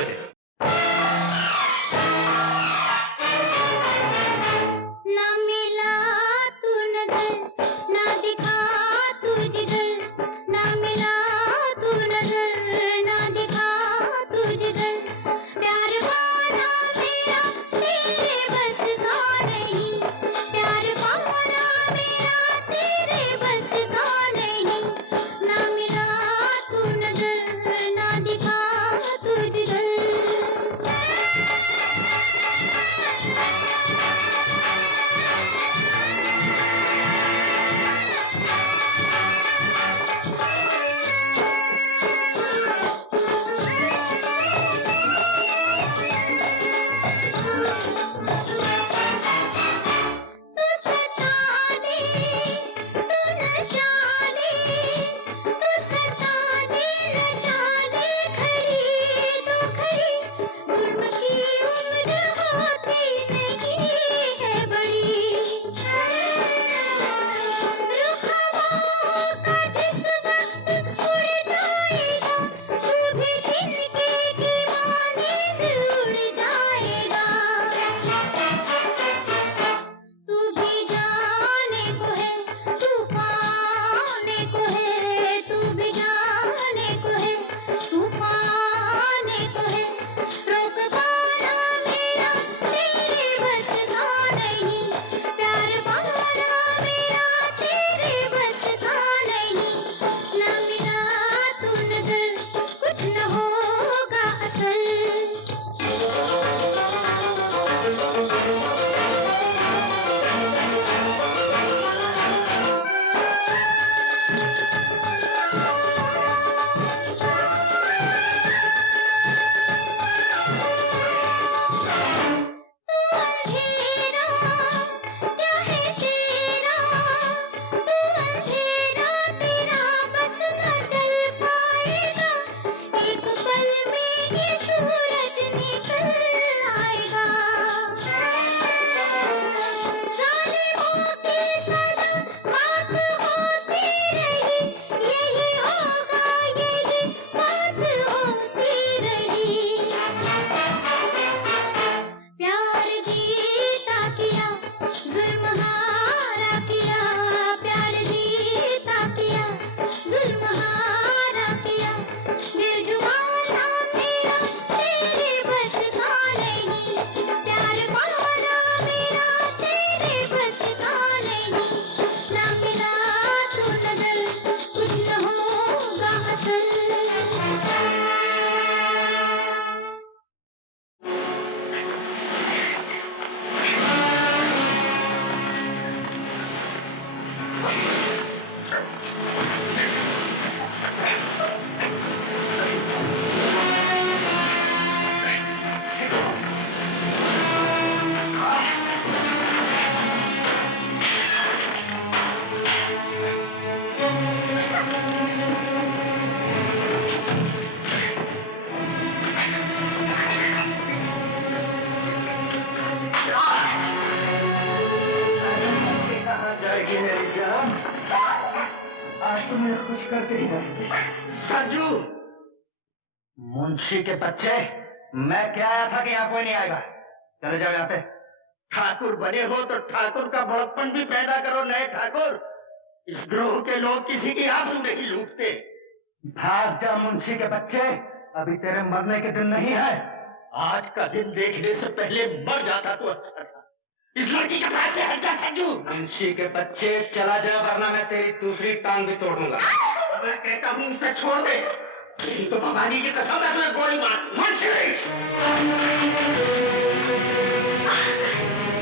ना मिला तू नजर, ना दिखा तू जिगर, ना मिला तू नजर, ना दिखा तू जिगर। प्यार पाना मेरा तेरे बस का नहीं, प्यार पाना मेरा तेरे बस का नहीं। ना मिला तू नजर, ना दिखा तू जिगर। कुछ करके ही रहेंगे। सरजू, मुंशी के बच्चे, मैं क्या आया था कि यहाँ कोई नहीं आएगा। चले जाओ यहाँ से। ठाकुर बने हो तो ठाकुर का बड़प्पन भी पैदा करो। नए ठाकुर, इस ग्रोह के लोग किसी की आबरू नहीं लूटते। भाग जा मुंशी के बच्चे, अभी तेरे मरने के दिन नहीं है। आज का दिन देखने से पहले मर जाता तो अच्छा था। इस लड़की के पास से हट जा संजू। मुंशी के बच्चे चला जा, वरना मैं तेरी दूसरी टांग भी तोड़ूंगा। मैं कहता हूँ इसे छोड़ दे, तो भवानी की कसम है तुम्हें गोली मार। मुंशी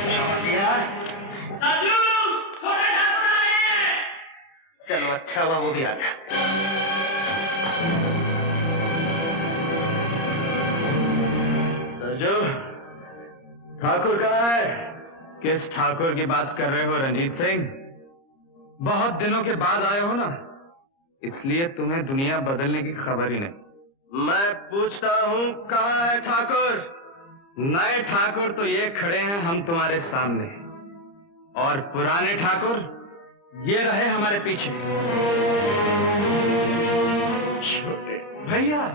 छोड़ दिया। चलो अच्छा हुआ वो भी आ गया। सरजू, ठाकुर कहाँ है? किस ठाकुर की बात कर रहे हो रंजीत सिंह? बहुत दिनों के बाद आए हो ना, इसलिए तुम्हें दुनिया बदलने की खबर ही नहीं। मैं पूछता हूँ कहाँ है ठाकुर? नए ठाकुर तो ये खड़े हैं हम तुम्हारे सामने, और पुराने ठाकुर ये रहे हमारे पीछे। छोटे भैया,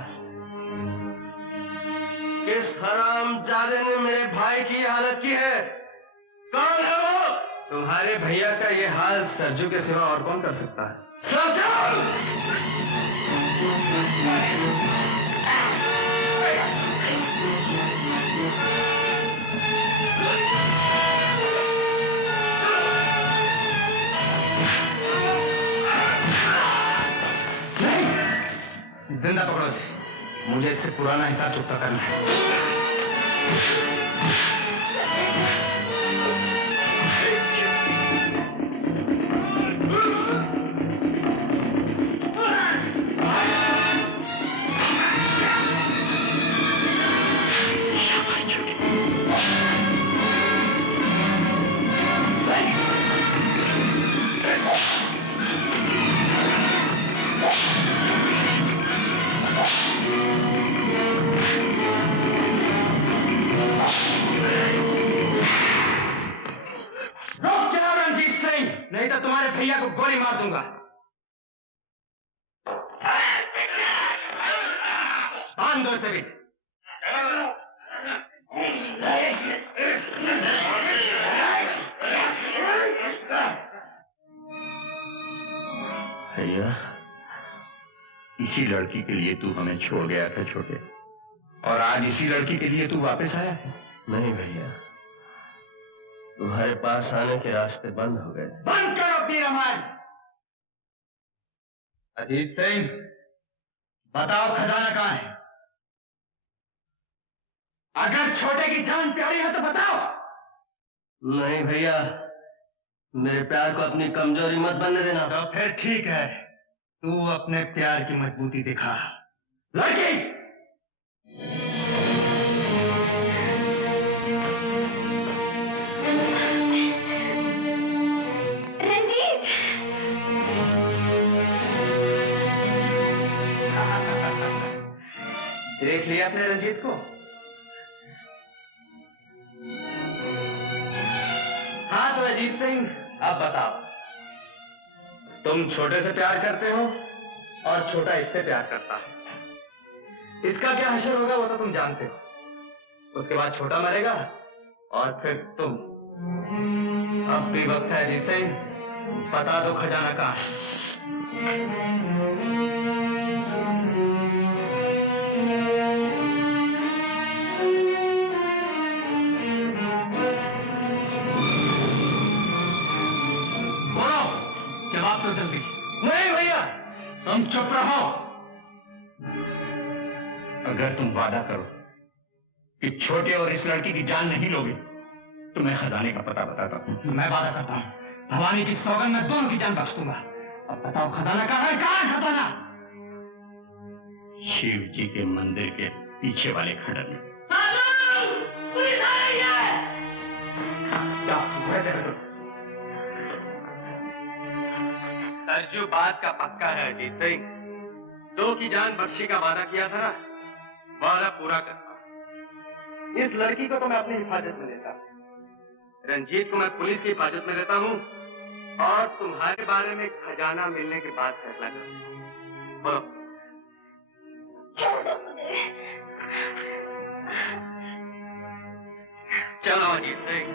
किस हरामजादे ने मेरे भाई की हालत की है? कौन है वो? तुम्हारे भैया का ये हाल सरजू के सिवा और कौन कर सकता है? नहीं, जिंदा पकड़ो इसे। मुझे इससे पुराना हिसाब चुकता करना है। नहीं तो तुम्हारे भैया को गोली मार दूंगा। बांध दो इसे भी। भैया, इसी लड़की के लिए तू हमें छोड़ गया था छोटे, और आज इसी लड़की के लिए तू वापस आया है? नहीं भैया, तुम्हारे पास आने के रास्ते बंद हो गए। बंद करो अपनी रामायण। अजीत सिंह, बताओ खजाना कहाँ है? अगर छोटे की जान प्यारी है तो बताओ। नहीं भैया, मेरे प्यार को अपनी कमजोरी मत बनने देना। तो फिर ठीक है, तू अपने प्यार की मजबूती दिखा। लड़की, देख लिया अपने रंजीत को? हाँ तो अजीत सिंह, अब बताओ, तुम छोटे से प्यार करते हो और छोटा इससे प्यार करता है। इसका क्या हश्र होगा वो तो तुम जानते हो। उसके बाद छोटा मरेगा और फिर तुम। अब भी वक्त है अजीत सिंह, बता दो खजाना कहाँ है। तो जल्दी। नहीं भैया, तुम चुप रहो। अगर तुम वादा करो कि छोटे और इस लड़की की जान नहीं लोगे तो मैं खजाने का पता बताता हूँ। मैं वादा करता हूँ, भवानी की सौगंध में दोनों की जान बख्श दूंगा। अब बताओ खजाना कहाँ है? कहाँ है खजाना? शिव जी के मंदिर के पीछे वाले खंडर में। पुलिस आ रही है। सरजू बात का पक्का है अजीत सिंह। 2 की जान बख्शी का वादा किया था ना, वादा पूरा करता। इस लड़की को तो मैं अपनी हिफाजत में लेता, रंजीत को मैं पुलिस की हिफाजत में लेता हूँ, और तुम्हारे बारे में खजाना मिलने के बाद फैसला करूंगा। बोलो। छोड़ दो मुझे। चलो अजीत सिंह।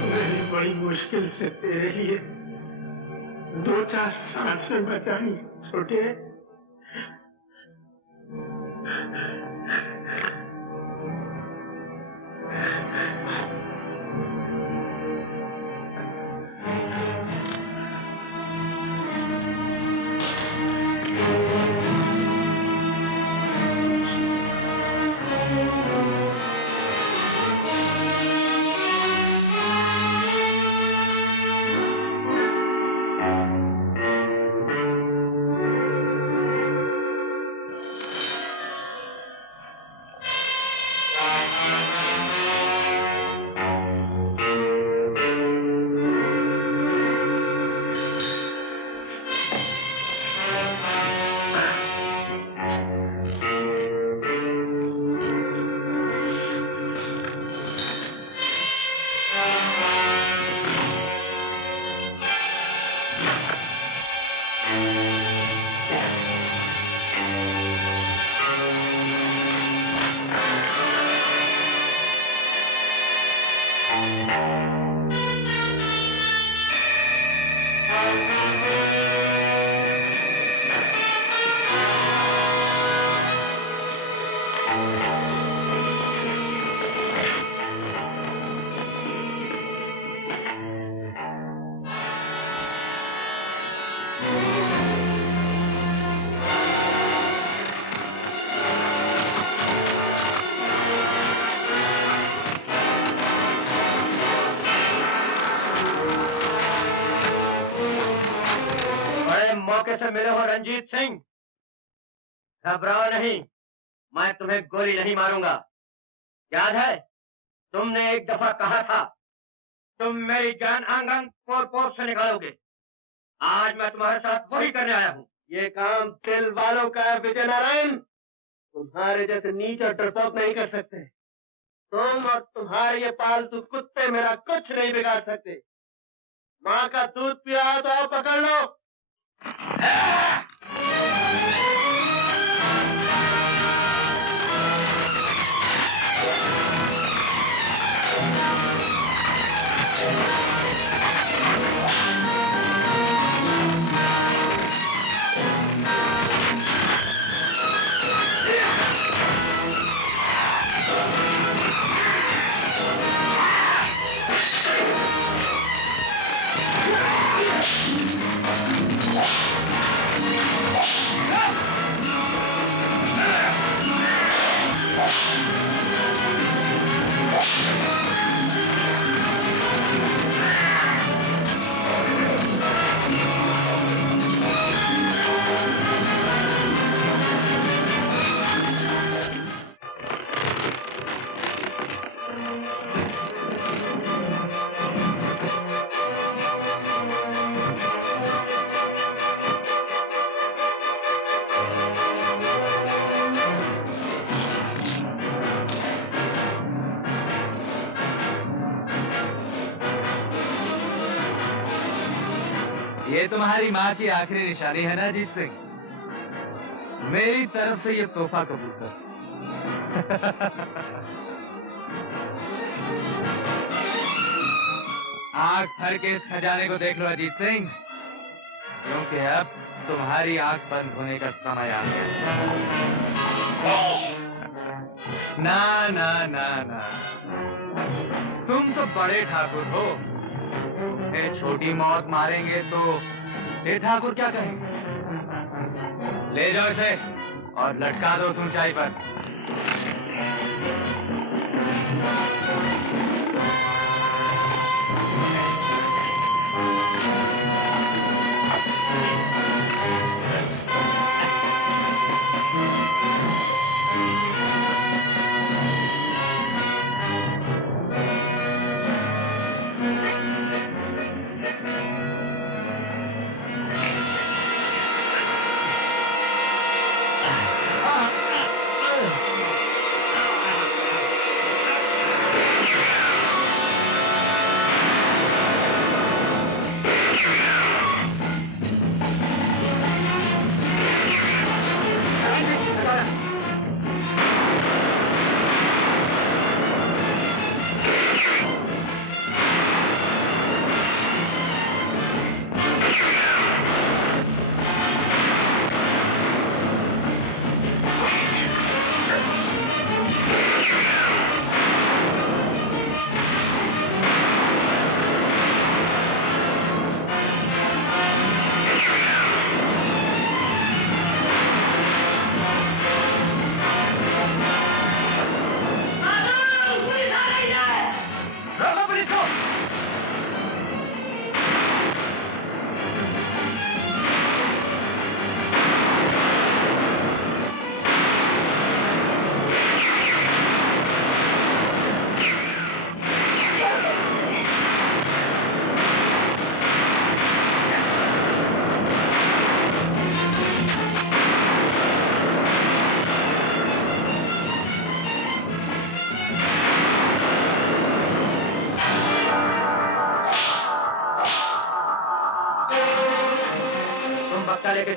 मैंने बड़ी मुश्किल से तेरे लिए 2-4 सांसें बचाई छोटे। मौके से मिले हो रंजीत सिंह, घबराओ नहीं, मैं तुम्हें गोली नहीं मारूंगा। याद है तुमने एक दफा कहा था तुम मेरी जान अंग अंग पोर पोर से निकालोगे। आज मैं तुम्हारे साथ वही करने आया हूँ। ये काम दिल वालों का है विजय नारायण, तुम्हारे जैसे नीच और डरपोक नहीं कर सकते। तुम और तुम्हारे ये पालतू कुत्ते मेरा कुछ नहीं बिगाड़ सकते। माँ का दूध पिया तो आप पकड़ लो। ये तुम्हारी माँ की आखिरी निशानी है ना अजीत सिंह? मेरी तरफ से ये तोहफा कबूल कर। आंख भर के इस खजाने को देख लो अजीत सिंह, क्योंकि अब तुम्हारी आंख बंद होने का समय आ गया। ना ना ना ना, तुम तो बड़े ठाकुर हो, तुम्हें छोटी मौत मारेंगे तो ये ठाकुर क्या कहेंगे? ले जाओ इसे और लटका दो उस ऊंचाई पर।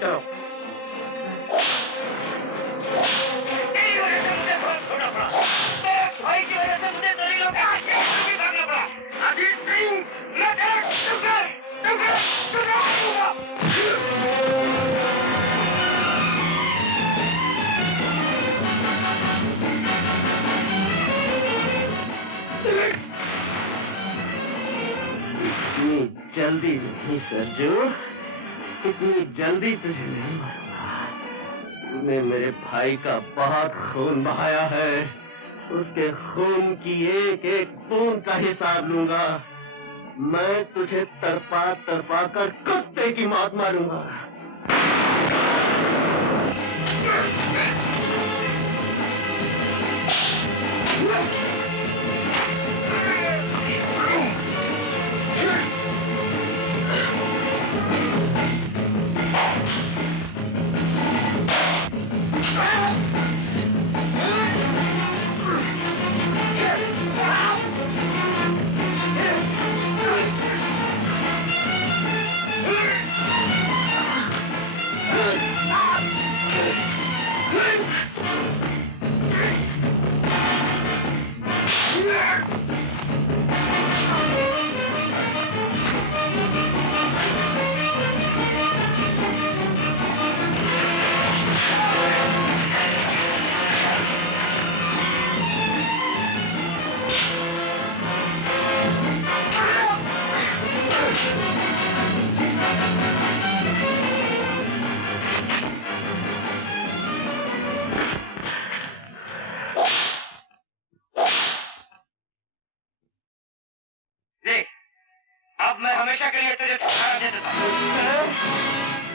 करो। भाई की वजह से मुझे दलीलों के आगे भागना पड़ा। अजीत सिंह, मैं तेरा टुकड़ा इतनी जल्दी नहीं सरजू, इतनी जल्दी तुझे नहीं मारूंगा। तूने मेरे भाई का बहुत खून बहाया है, उसके खून की एक एक बूंद का हिसाब लूंगा। मैं तुझे तड़पा तड़पा कर कुत्ते की मौत मारूंगा।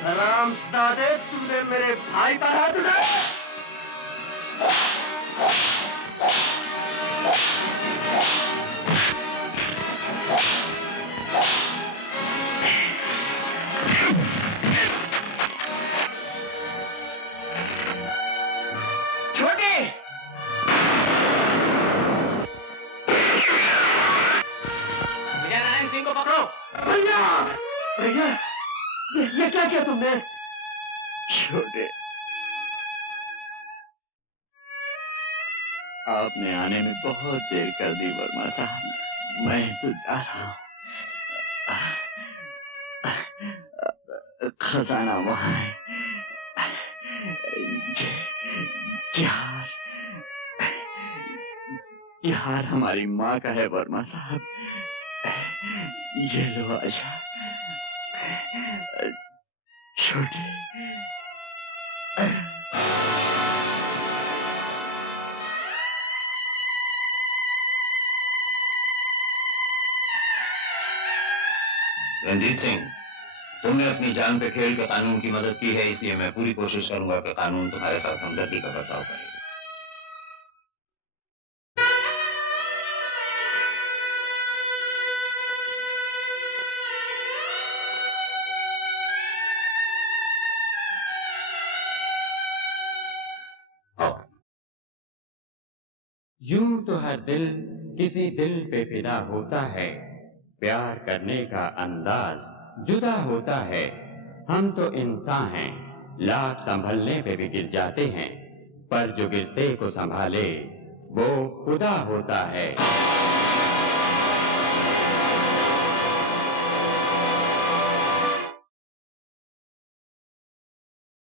हरामजादे, तूने मेरे भाई का हाथ उठाया। छोटी, विजय नारायण सिंह को पकड़ो। भैया, भैया, ये क्या किया तुमने? छोटे, आपने आने में बहुत देर कर दी वर्मा साहब। मैं तो जा रहा हूँ। खजाना वहाँ है। ये हार हमारी माँ का है वर्मा साहब। ये लो आशा। छोटे, रंजीत सिंह, तुमने अपनी जान पे खेल के कानून की मदद की है, इसलिए मैं पूरी कोशिश करूंगा कि कानून तुम्हारे साथ हमदर्दी का बर्ताव करे। यूं तो हर दिल किसी दिल पे फिदा होता है, प्यार करने का अंदाज जुदा होता है। हम तो इंसान हैं, लाख संभलने पे भी गिर जाते हैं, पर जो गिरते को संभाले वो खुदा होता है।